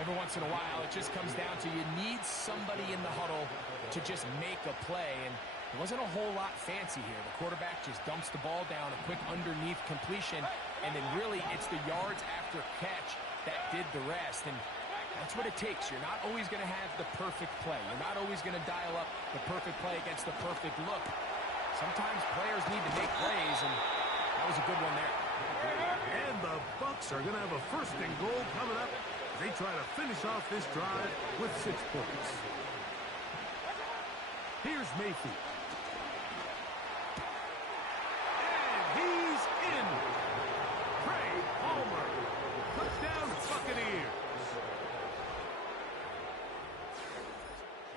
Every once in a while, it just comes down to you need somebody in the huddle to just make a play. And it wasn't a whole lot fancy here. The quarterback just dumps the ball down, a quick underneath completion, and then really it's the yards after catch that did the rest. And that's what it takes. You're not always going to have the perfect play. You're not always going to dial up the perfect play against the perfect look. Sometimes players need to make plays, and that was a good one there. And the Bucs are going to have a first and goal coming up. They try to finish off this drive with 6 points. Here's Mayfield. And he's in. Craig Palmer. Touchdown Buccaneers.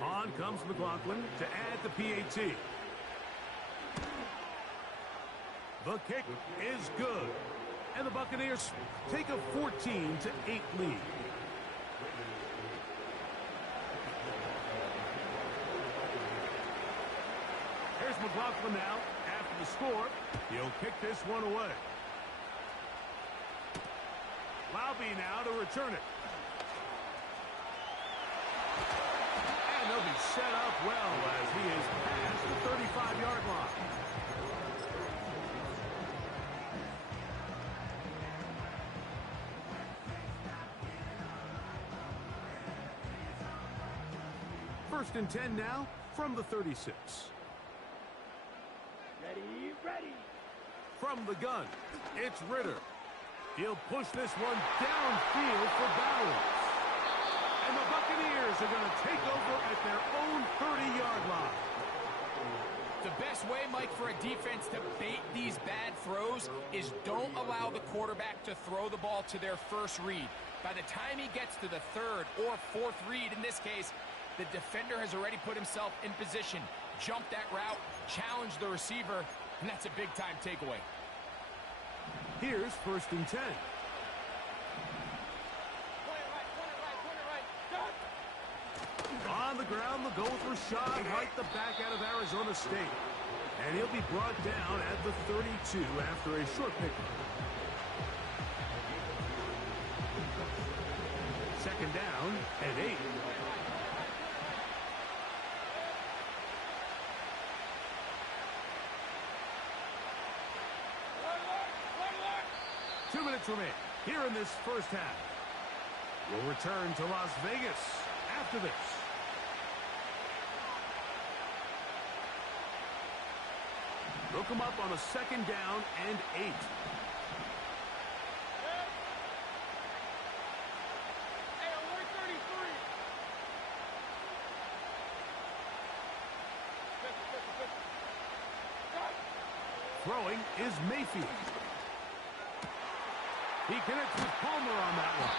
On comes McLaughlin to add the PAT. The kick is good. And the Buccaneers take a 14-8 lead. Here's McLaughlin now. After the score, he'll kick this one away. Laube now to return it. And they'll be set up well as he is past the 35-yard line. First and 10 now from the 36. Ready. From the gun, it's Ritter. He'll push this one downfield for Bowers. And the Buccaneers are going to take over at their own 30-yard line. The best way, Mike, for a defense to bait these bad throws is don't allow the quarterback to throw the ball to their first read. By the time he gets to the third or fourth read, in this case, the defender has already put himself in position, jumped that route, challenged the receiver, and that's a big-time takeaway. Here's first and 10. On the ground, they'll go with Rashad White, the back out of Arizona State. And he'll be brought down at the 32 after a short pickup. Second down and 8. Two minutes remain here in this first half. We'll return to Las Vegas after this. They'll come up on a second down and 8. Throwing is Mayfield. He connects with Palmer on that one.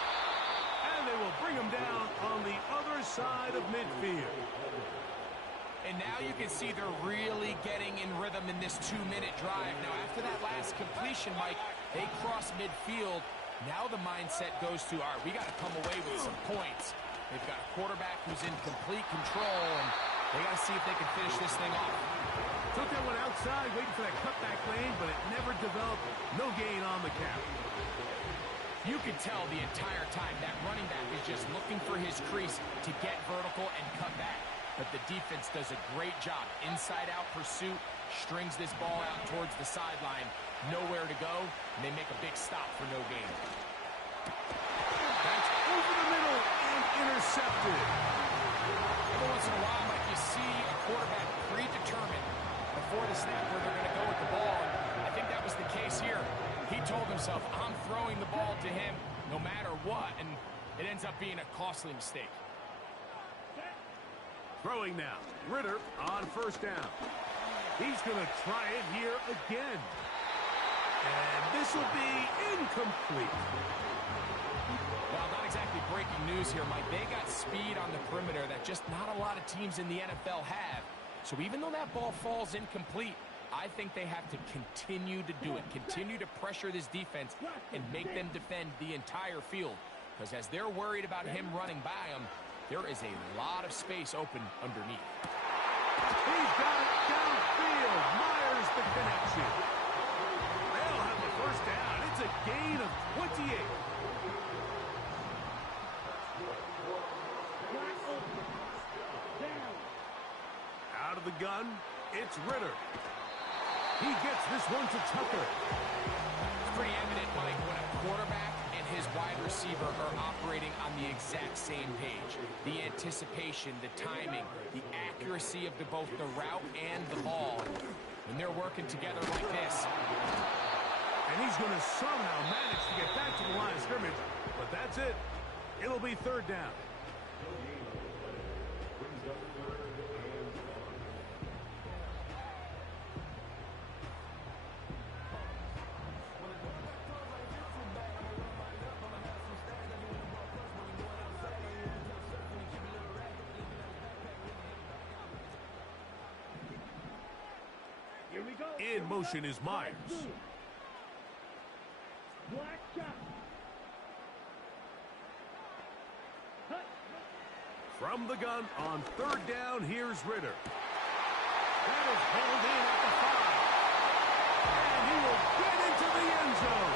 And they will bring him down on the other side of midfield. And now you can see they're really getting in rhythm in this 2-minute drive. Now, after that last completion, Mike, they cross midfield. Now the mindset goes to, all right, we got to come away with some points. They've got a quarterback who's in complete control, and they got to see if they can finish this thing off. Took that one outside, waiting for that cutback lane, but it never developed. No gain on the cap. You can tell the entire time that running back is just looking for his crease to get vertical and cut back. But the defense does a great job. Inside-out pursuit, strings this ball out towards the sideline. Nowhere to go, and they make a big stop for no gain. That's over the middle and intercepted. Every once in a while, like you see a quarterback predetermined before the snap where they're going to go with the ball. I think that was the case here. He told himself, I'm throwing the ball to him no matter what, and it ends up being a costly mistake. Throwing now. Ritter on first down. He's going to try it here again. And this will be incomplete. Well, not exactly breaking news here, Mike. They got speed on the perimeter that just not a lot of teams in the NFL have. So even though that ball falls incomplete, I think they have to continue to do it, continue to pressure this defense and make them defend the entire field. Because as they're worried about him running by them, there is a lot of space open underneath. He's got it downfield. Myers the connection. They'll have the first down. It's a gain of 28. Out of the gun, it's Ritter. He gets this one to Tucker. It's pretty evident, Mike, when a quarterback and his wide receiver are operating on the exact same page. The anticipation, the timing, the accuracy of both the route and the ball. When they're working together like this. And he's going to somehow manage to get back to the line of scrimmage, but that's it. It'll be third down. In motion is Myers. Black shot. From the gun on third down, here's Ritter. That is held in at the 5. And he will get into the end zone.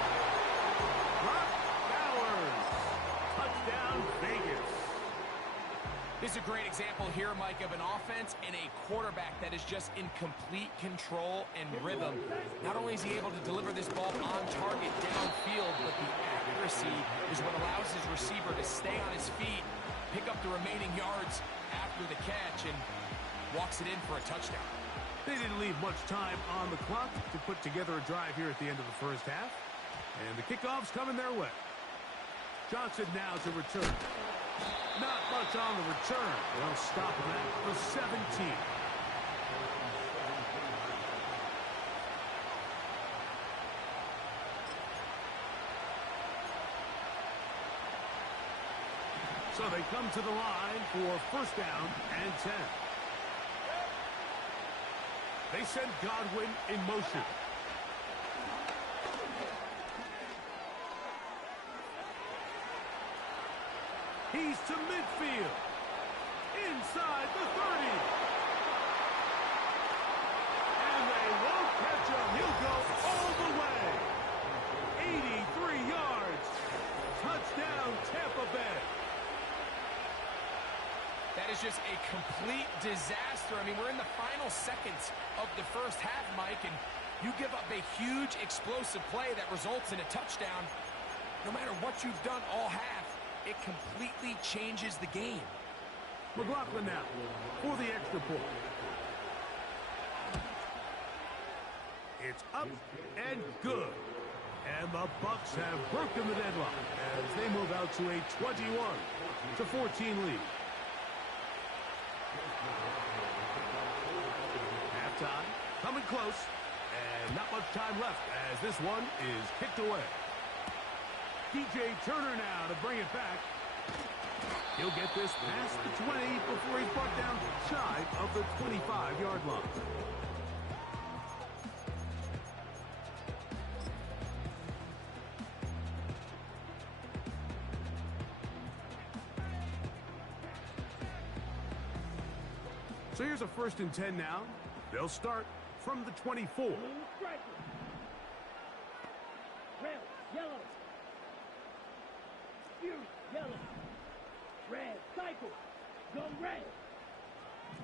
Brock Bowers. Touchdown, Vegas. This is a great example here, Mike, of an offense and a quarterback that is just in complete control and rhythm. Not only is he able to deliver this ball on target downfield, but the accuracy is what allows his receiver to stay on his feet, pick up the remaining yards after the catch, and walks it in for a touchdown. They didn't leave much time on the clock to put together a drive here at the end of the first half. And the kickoff's coming their way. Johnson now to return. Not much on the return. They'll stop him at the 17. So they come to the line for first down and 10. They send Godwin in motion. He's to midfield. Inside the 30. And they won't catch him. He'll go all the way. 83 yards. Touchdown, Tampa Bay. That is just a complete disaster. I mean, we're in the final seconds of the first half, Mike, and you give up a huge explosive play that results in a touchdown. No matter what you've done all half, it completely changes the game. McLaughlin now for the extra point. It's up and good. And the Bucs have broken the deadlock as they move out to a 21-14 lead. Halftime coming close, and not much time left as this one is kicked away. DJ Turner now to bring it back. He'll get this past the 20 before he's brought down shy of the 25-yard line. So here's a 1st and 10 now. They'll start from the 24. Red, yellow. Fuse, yellow. Red, cycle. Go red.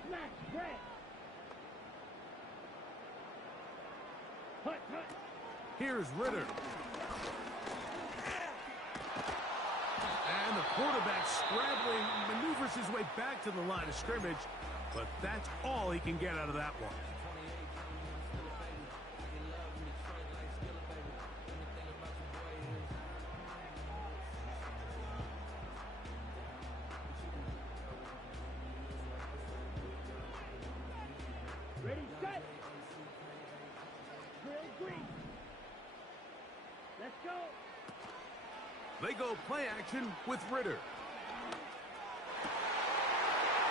Smash, red. Hut, hut. Here's Ritter. And the quarterback scrambling, maneuvers his way back to the line of scrimmage, but that's all he can get out of that one. Ready, set. Drill green. Let's go. They go play action with Ritter.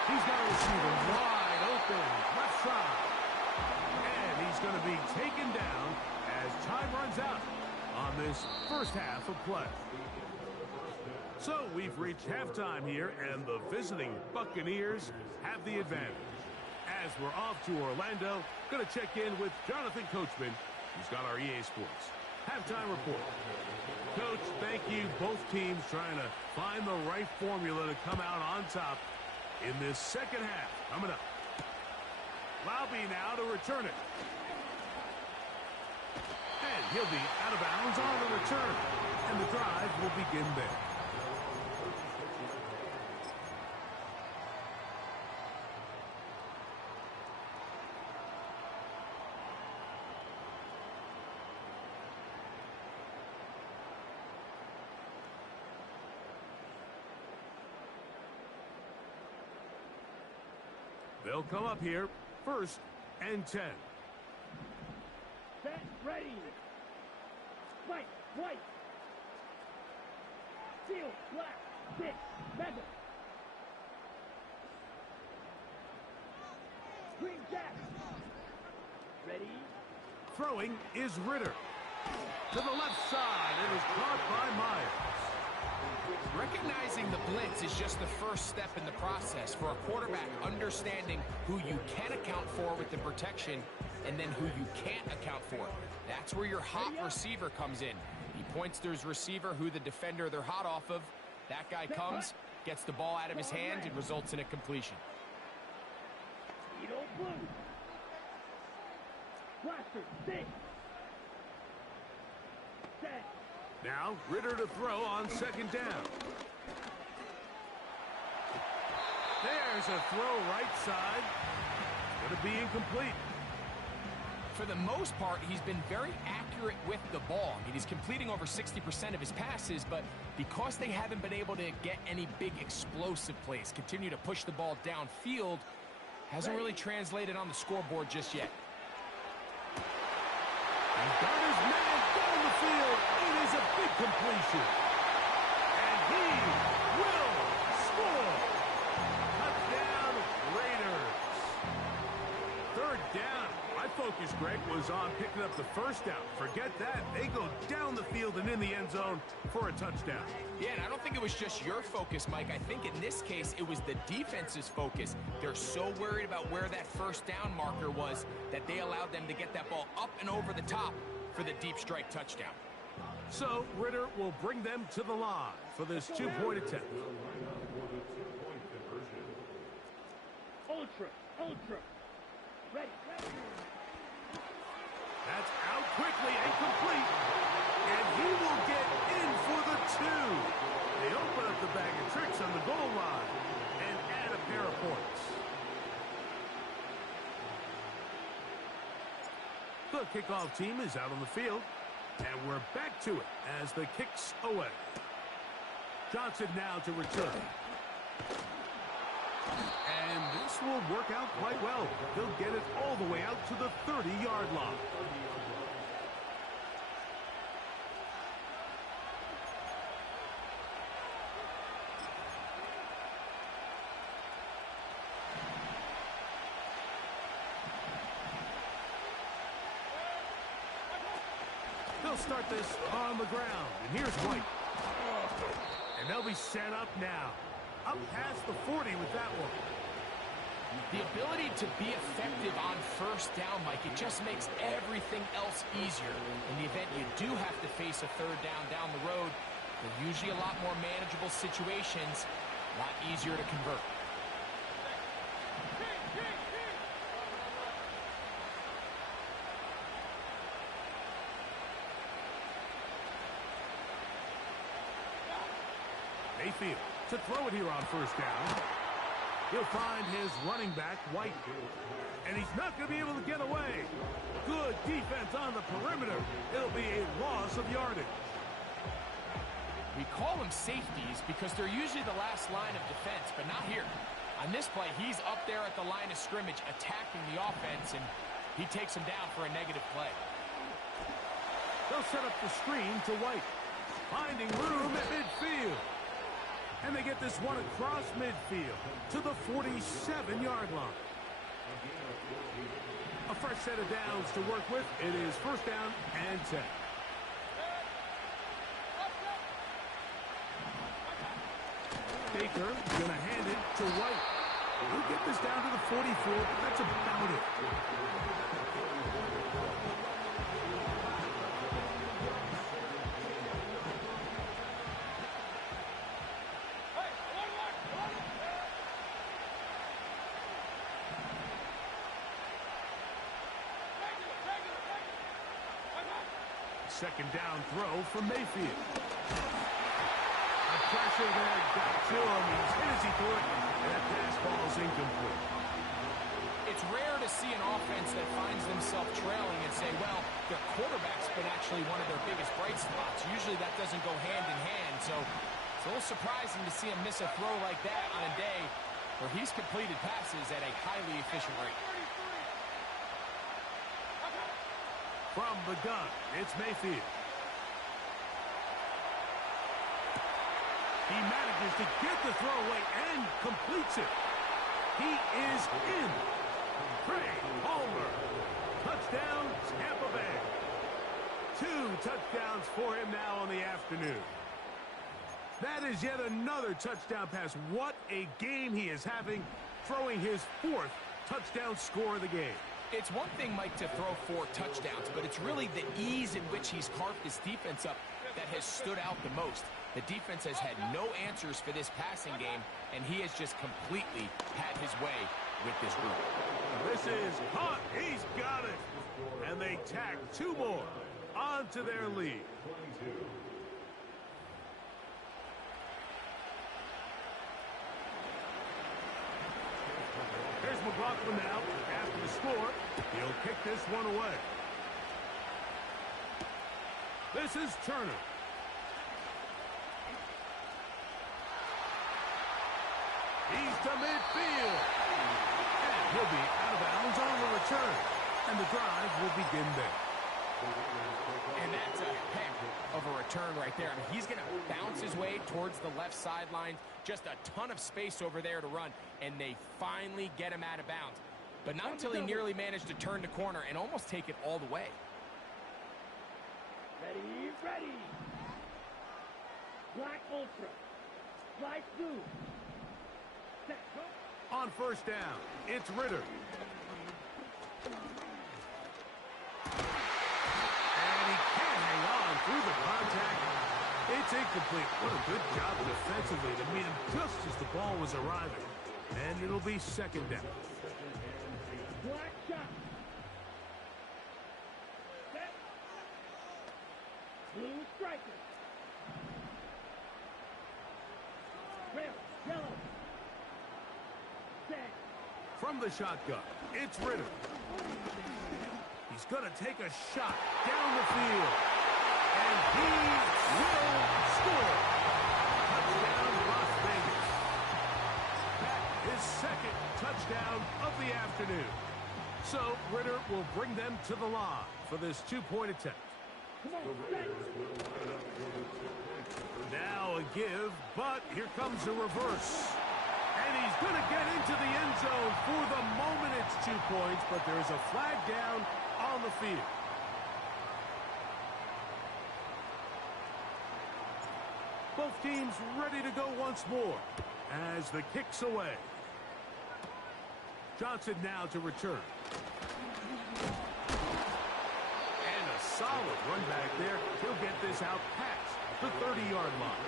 He's got a receiver wide open, left side. And he's going to be taken down as time runs out on this first half of play. So we've reached halftime here, and the visiting Buccaneers have the advantage. As we're off to Orlando, going to check in with Jonathan Coachman, who's got our EA Sports halftime report. Coach, thank you. Both teams trying to find the right formula to come out on top in this second half. Coming up. Laube now to return it. And he'll be out of bounds on the return. And the drive will begin there. They'll come up here, 1st and 10. Set, ready. White, white. Steel, black, 6, Madden. Green jack. Ready. Throwing is Ritter. To the left side, it is caught by Myers. Recognizing the blitz is just the first step in the process for a quarterback understanding who you can account for with the protection and then who you can't account for. That's where your hot receiver comes in. He points to his receiver, who the defender they're hot off of. That guy comes, gets the ball out of his hand, and results in a completion. Speedo blue. Blaster, 6. Set. Now, Ritter to throw on 2nd down. There's a throw right side. Going to be incomplete. For the most part, he's been very accurate with the ball. I mean, he's completing over 60% of his passes, but because they haven't been able to get any big explosive plays, continue to push the ball downfield, hasn't really translated on the scoreboard just yet. He's got his man down the field. It is a big completion. And he will score. Touchdown, Raiders. 3rd down. My focus, Greg, was on picking up the 1st down. Forget that. They go down the field and in the end zone for a touchdown. Yeah, and I don't think it was just your focus, Mike. I think in this case, it was the defense's focus. They're so worried about where that 1st down marker was that they allowed them to get that ball up and over the top for the deep strike touchdown. So Ritter will bring them to the line for this 2-point attempt. Ultra, ultra. Ready, ready. That's out quickly and complete. And he will get in for the 2. They open up the bag of tricks on the goal line and add a pair of points. The kickoff team is out on the field. And we're back to it as the kick's away. Johnson now to return. And this will work out quite well. They'll get it all the way out to the 30-yard line. They'll start this on the ground. And here's White. And they'll be set up now. Up past the 40 with that one. The ability to be effective on first down, Mike, it just makes everything else easier. In the event you do have to face a third down the road, they're usually a lot more manageable situations, a lot easier to convert. Mayfield to throw it here on first down. He'll find his running back, White. And he's not going to be able to get away. Good defense on the perimeter. It'll be a loss of yardage. We call them safeties because they're usually the last line of defense, but not here. On this play, he's up there at the line of scrimmage attacking the offense, and he takes him down for a negative play. They'll set up the screen to White. Finding room at midfield. And they get this one across midfield to the 47-yard line. A fresh set of downs to work with. It is first down and 10. Baker going to hand it to White. He'll get this down to the 44, but that's about it. Second down throw from Mayfield. The pressure there got to him. He's hit as he threw it, and that pass ball is incomplete. It's rare to see an offense that finds themselves trailing and say, well, their quarterback's been actually one of their biggest bright spots. Usually that doesn't go hand in hand, so it's a little surprising to see him miss a throw like that on a day where he's completed passes at a highly efficient rate. From the gun, it's Mayfield. He manages to get the throw away and completes it. He is in. Craig Palmer. Touchdown, Tampa Bay. 2 touchdowns for him now on the afternoon. That is yet another touchdown pass. What a game he is having, throwing his 4th touchdown score of the game. It's one thing, Mike, to throw 4 touchdowns, but it's really the ease in which he's carved this defense up that has stood out the most. The defense has had no answers for this passing game, and he has just completely had his way with this group. This is hot. He's got it. And they tack 2 more onto their lead. Here's McLaughlin now. After the score, he'll kick this one away. This is Turner. He's to midfield. And he'll be out of bounds on the return. And the drive will begin there. And that's a heck of a return right there. I mean, he's going to bounce his way towards the left sideline. Just a ton of space over there to run. And they finally get him out of bounds. But not until he nearly managed to turn the corner and almost take it all the way. Ready, ready. Black Ultra. Black Blue. Set, go. On first down, it's Ritter. And he can't hang on through the contact. It's incomplete. What a good job defensively to meet him just as the ball was arriving. And it'll be second down. Black shot. Set. Blue striker. Red, yellow. Set. From the shotgun, it's Ritter. He's going to take a shot down the field. And he will score. Touchdown, Las Vegas. That is second touchdown of the afternoon. So Ritter will bring them to the line for this 2-point attempt. Come on, set. Now a give, but here comes a reverse. And he's going to get into the end zone. For the moment, it's 2 points, but there's a flag down on the field. Both teams ready to go once more as the kick's away. Johnson now to return. And a solid run back there. He'll get this out past the 30-yard line.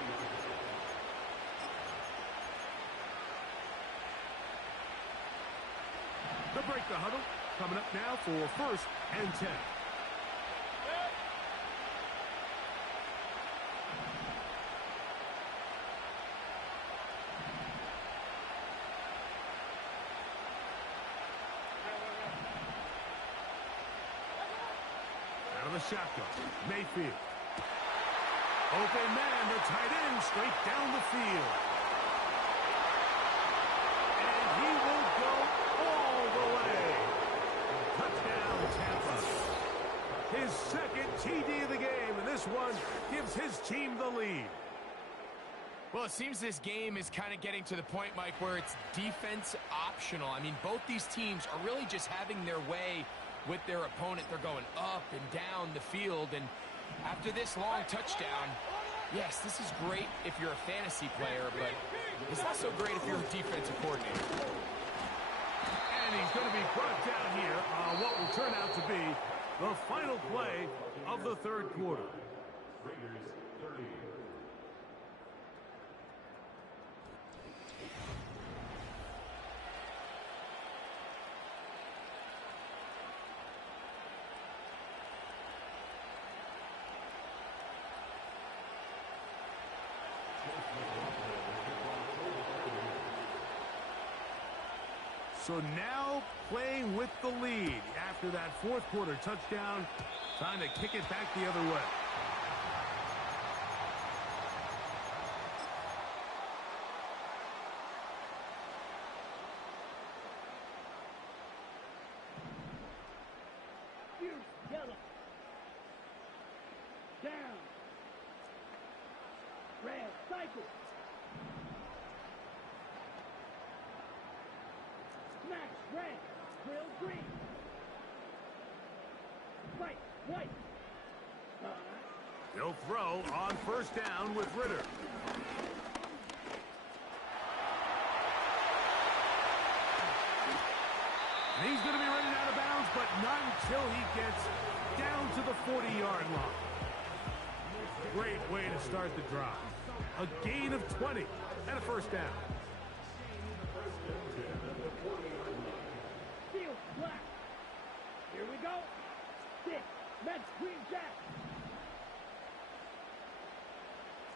To break the huddle, coming up now for 1st and 10. Out of the shotgun, Mayfield. Open man, the tight end, straight down the field. And he will go all the way. Touchdown, Tampa. His second TD of the game, and this one gives his team the lead. Well, it seems this game is kind of getting to the point, Mike, where it's defense optional. I mean, both these teams are really just having their way with their opponent. They're going up and down the field, and after this long touchdown, yes, this is great if you're a fantasy player, but it's not so great if you're a defensive coordinator. And he's going to be brought down here on what will turn out to be the final play of the 3rd quarter. So now playing with the lead after that 4th quarter touchdown, trying to kick it back the other way. Fierce yellow. Down. Red cycle. Smash red. Grill green. Fight white. He'll throw on 1st down with Ritter. And he's going to be running out of bounds, but not until he gets down to the 40-yard line. Great way to start the drive. A gain of 20 and a 1st down. Field black. Here we go. 6. Mets green jack.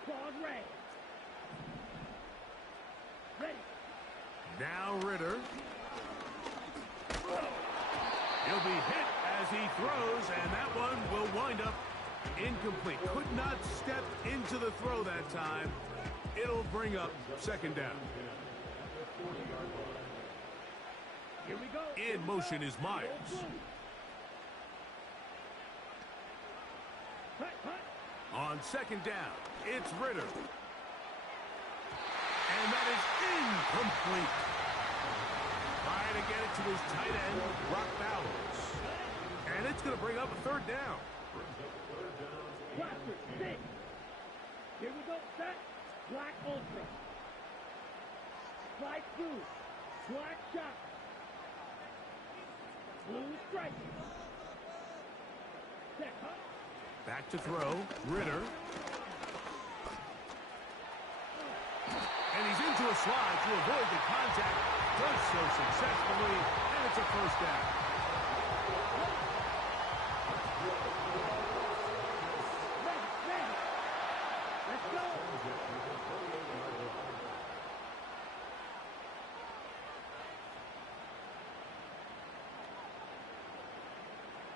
Squad red. Ready. Now Ritter. He'll be hit as he throws, and that one will wind up incomplete. Could not step into the throw that time. It'll bring up 2nd down. Here we go. In motion is Myers. Hut, hut. On 2nd down, it's Ritter. And that is incomplete. Trying to get it to his tight end, Brock Bowers. And it's going to bring up a 3rd down. Blaster, 6. Here we go, set. Black ultra. Slide through. Black shot. Blue stripe. Set, hut. Back to throw, Ritter. And he's into a slide to avoid the contact. Does so successfully, and it's a 1st down. Ready. Let's go.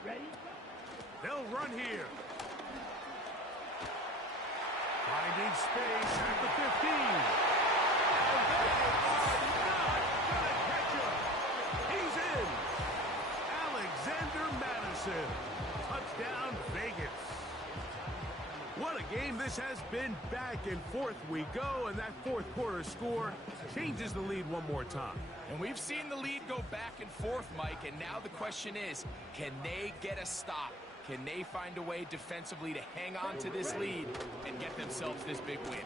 Ready? They'll run here. Finding space at the 15. And they are not going to catch him. He's in. Alexander Madison. Touchdown, Vegas. What a game this has been. Back and forth we go, and that 4th quarter score changes the lead one more time. And we've seen the lead go back and forth, Mike, and now the question is, can they get a stop? Can they find a way defensively to hang on to this lead and get themselves this big win?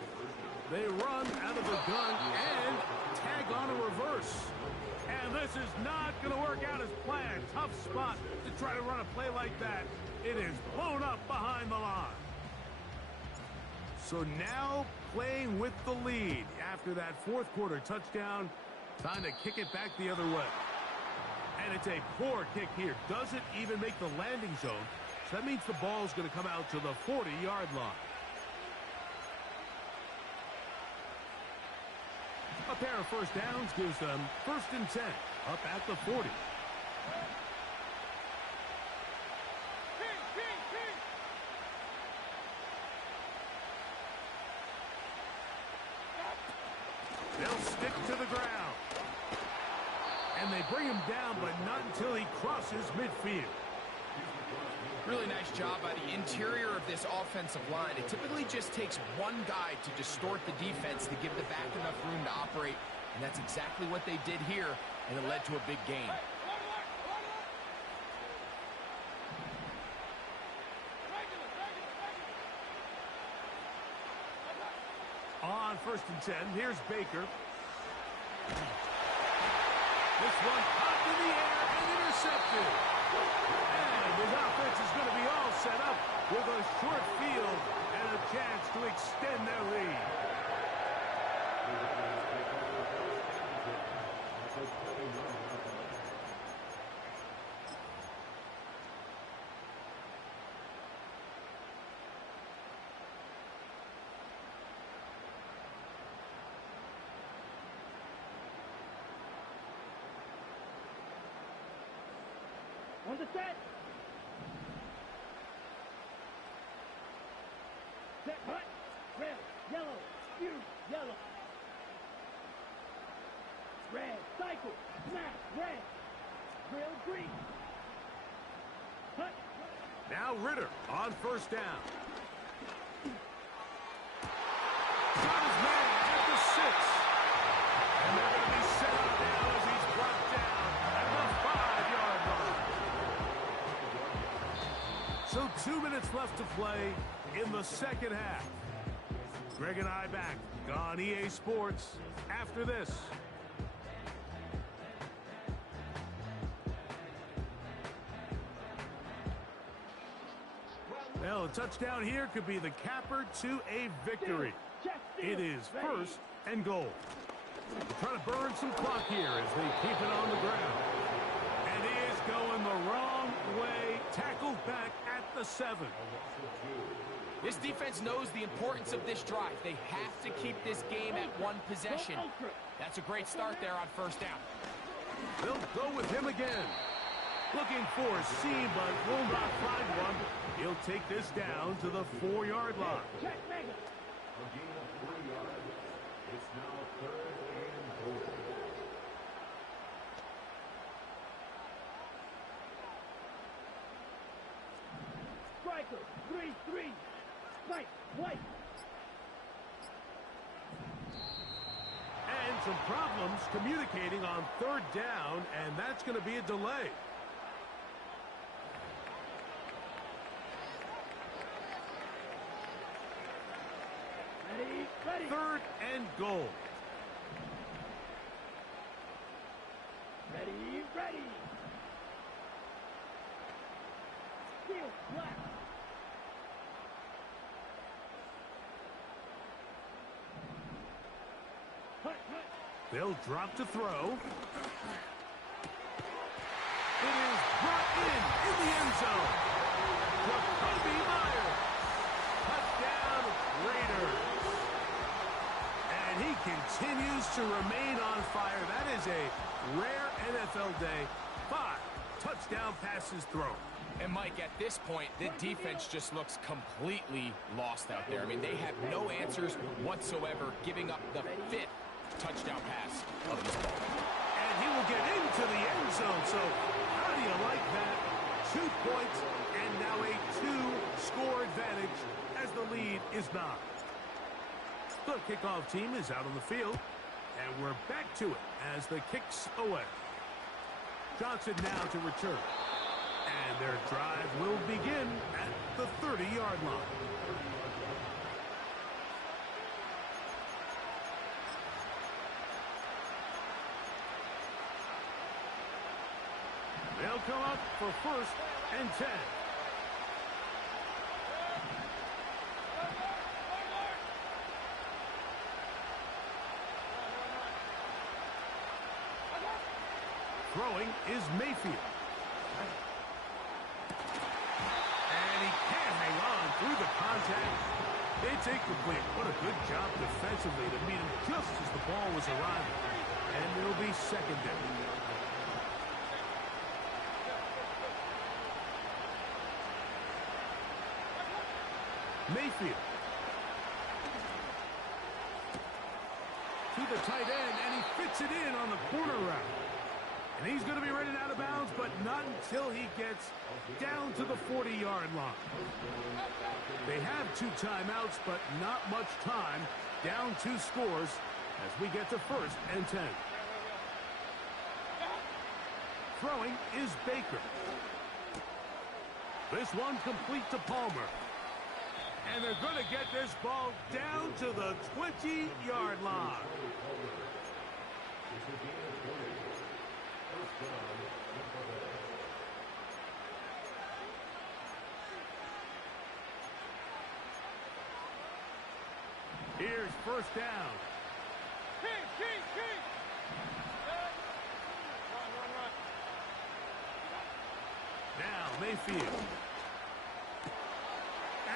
They run out of the gun and tag on a reverse. And this is not going to work out as planned. Tough spot to try to run a play like that. It is blown up behind the line. So now playing with the lead after that fourth quarter touchdown. Time to kick it back the other way. And it's a poor kick here. Doesn't even make the landing zone. So that means the ball's going to come out to the 40-yard line. A pair of first downs gives them 1st and 10 up at the 40. They'll stick to the ground. And they bring him down, but not until he crosses midfield. Really nice job by the interior of this offensive line. It typically just takes one guy to distort the defense to give the back enough room to operate, and that's exactly what they did here, and it led to a big gain. On 1st and 10, here's Baker. This one popped in the air and intercepted. And his offense is going to be all set up with a short field and a chance to extend their lead. On the set. Set, hut. Red, yellow, spew, yellow. Red, cycle, smash, red. Drill, green. Hut. Now Ritter on 1st down. Got his man at the 6. And they're going to be set up now as he's brought down at the 5-yard line. So 2 minutes left to play in the second half. Greg and I back on EA Sports after this. Well, a touchdown here could be the capper to a victory. It is 1st and goal. They're trying to burn some clock here as they keep it on the ground. And he is going the wrong way. Tackled back at the 7. This defense knows the importance of this drive. They have to keep this game at one possession. That's a great start there on 1st down. They'll go with him again. Looking for a seam, but will not find one. He'll take this down to the 4-yard line. Check, mega. A gain of 3 yards. It's now 3rd and goal. Striker, 3-3. Spike, white. And some problems communicating on 3rd down, and that's going to be a delay. Ready, ready. 3rd and goal. Ready, ready. Steel, black. Hut, hut. They'll drop to throw. It is brought in the end zone. Jacoby Myers. Touchdown, Raiders. And he continues to remain on fire. That is a rare NFL day. 5 touchdown passes thrown. And Mike, at this point, the defense just looks completely lost out there. I mean, they have no answers whatsoever, giving up the 5th touchdown pass of this ball. And he will get into the end zone. So how do you like that? 2 points and now a 2-score advantage as the lead is 9. The kickoff team is out on the field. And we're back to it as the kick's away. Johnson now to return. And their drive will begin at the 30-yard line. They'll come up for 1st and 10. Throwing is Mayfield. And he can't hang on through the contact. It's incomplete. What a good job defensively to meet him just as the ball was arriving. And it'll be 2nd down. Mayfield. To the tight end, and he fits it in on the corner route. And he's going to be running out of bounds, but not until he gets down to the 40-yard line. They have 2 timeouts, but not much time. Down 2 scores as we get to 1st and 10. Throwing is Baker. This one complete to Palmer. And they're going to get this ball down to the 20-yard line. Here's 1st down. Now Mayfield.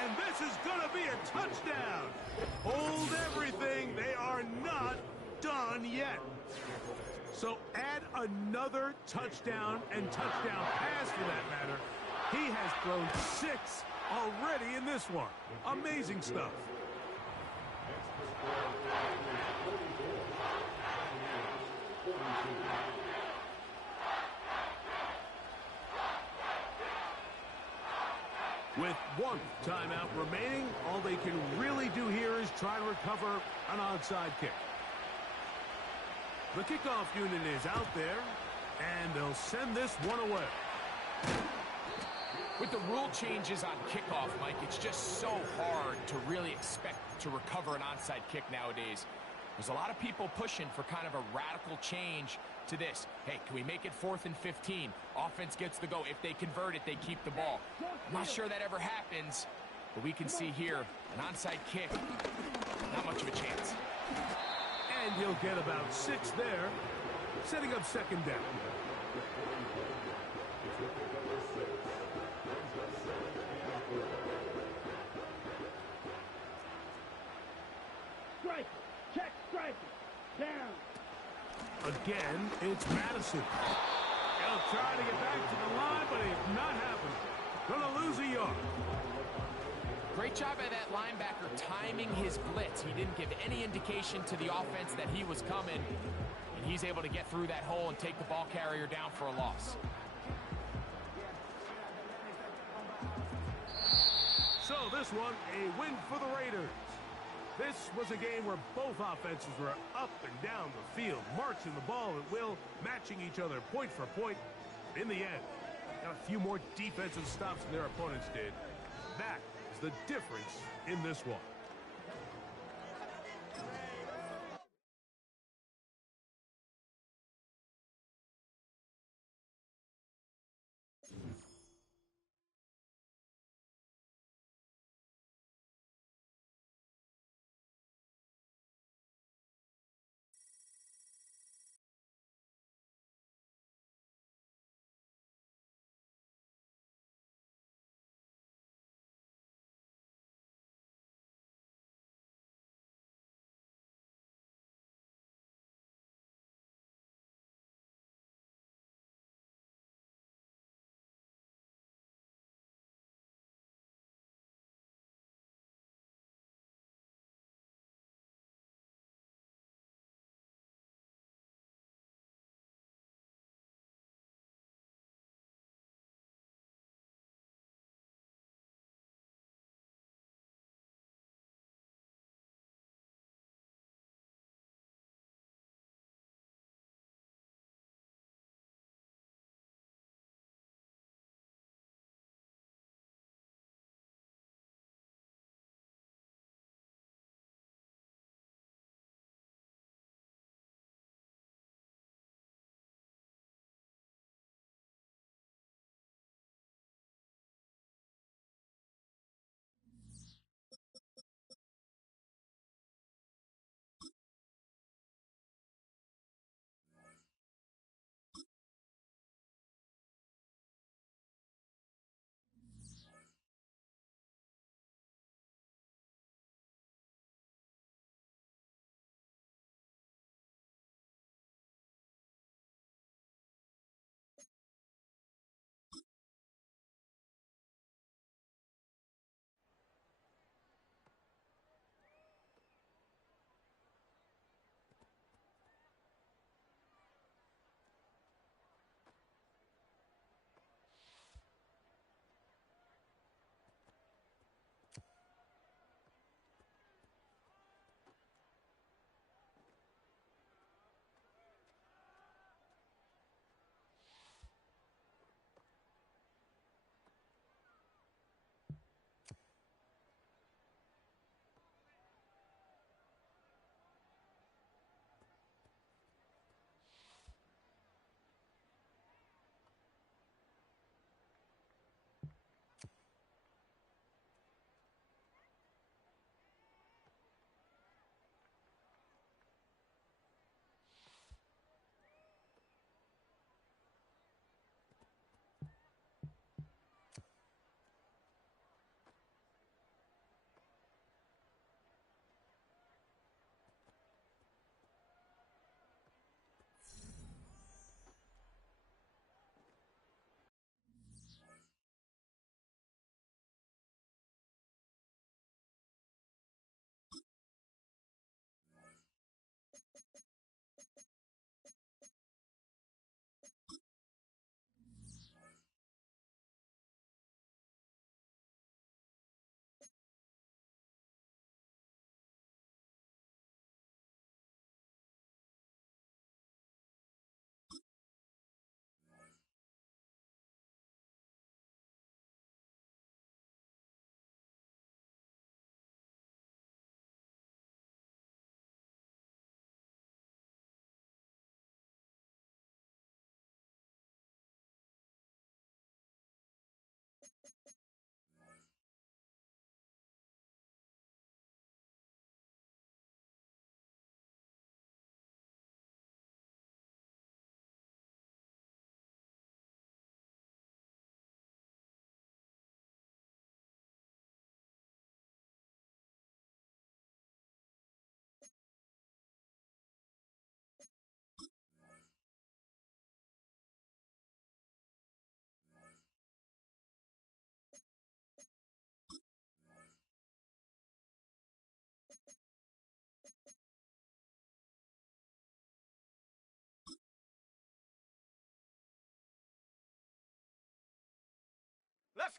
And this is going to be a touchdown. Hold everything. They are not done yet. So add another touchdown and touchdown pass for that matter. He has thrown 6 already in this one. Amazing stuff. With 1 timeout remaining, all they can really do here is try to recover an onside kick. The kickoff unit is out there, and they'll send this one away. With the rule changes on kickoff, Mike, it's just so hard to really expect to recover an onside kick nowadays. There's a lot of people pushing for kind of a radical change to this. Hey, can we make it 4th and 15? Offense gets the go. If they convert it, they keep the ball. I'm not sure that ever happens, but we can see here an onside kick. Not much of a chance. And he'll get about 6 there, setting up 2nd down. Strike. Check strike. Down. Again, it's Madison. He'll try to get back to the line, but it's not happening. Gonna lose a yard. Great job by that linebacker timing his blitz. He didn't give any indication to the offense that he was coming, and he's able to get through that hole and take the ball carrier down for a loss. So this one, a win for the Raiders. This was a game where both offenses were up and down the field, marching the ball at will, matching each other point for point. In the end, got a few more defensive stops than their opponents did. That is the difference in this one.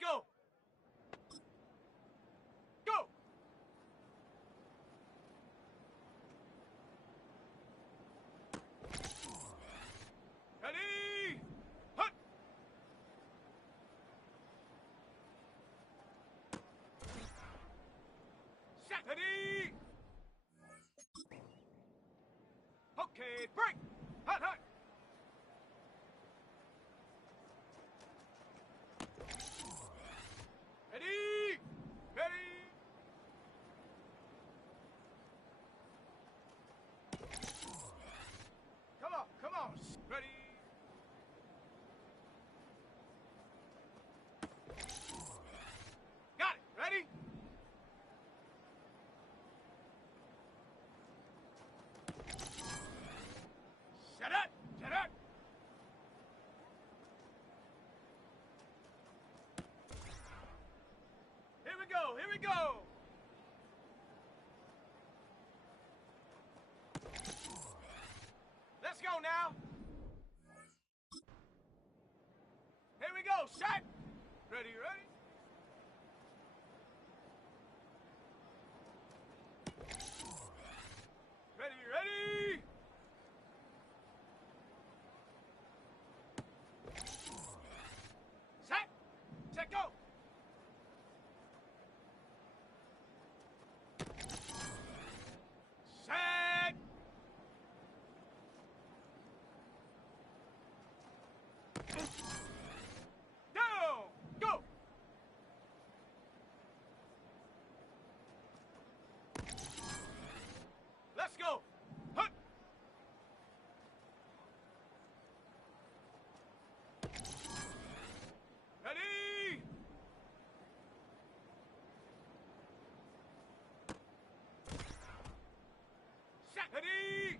go. Go. Ready. Hut. Set. Ready. Okay, break. Hut, hut. Ready. Ready. Come on, come on. Ready. Got it. Ready? Set up. Set up. Here we go. Here we go. Let's go now. Here we go. Set. Ready, ready. Ready, ready. Set. Set, go. Set. Down. Go. Let's go. Hut. Ready. Set. Ready.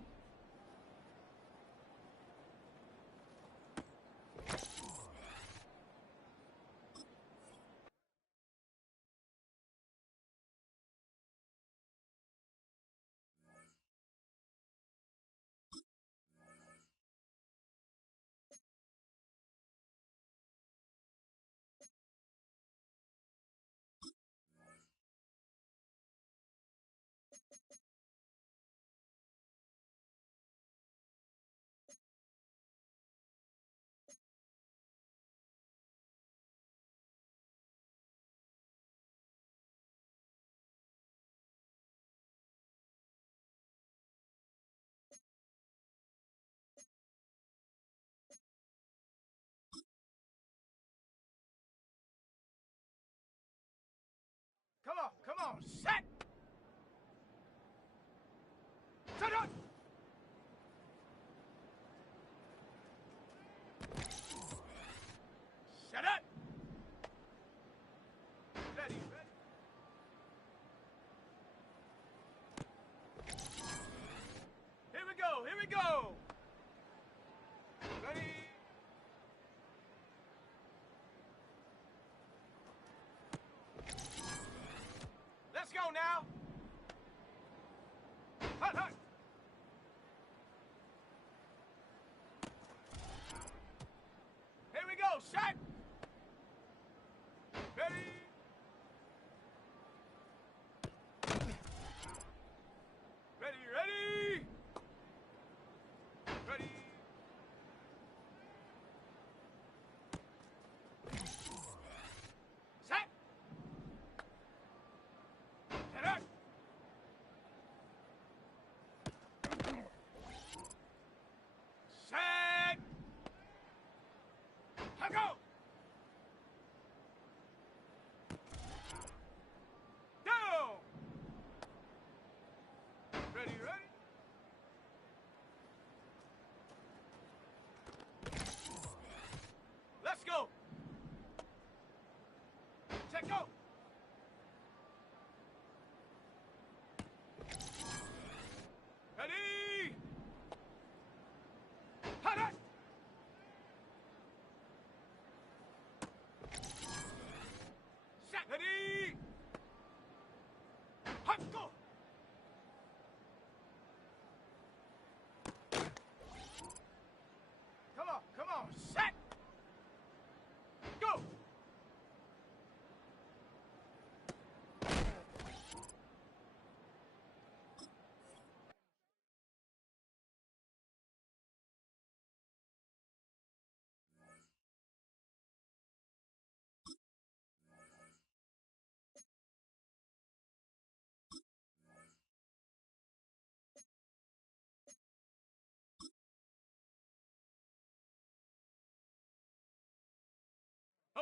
Come on, come on. Set. Set up. Set up. Ready, ready. Here we go, here we go. Ready. Let's go now. Hut, hut. Here we go, set. Ready. Ready, ready. Ready. Set. Set up. Set. Go.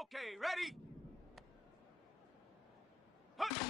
Okay, ready? Huh.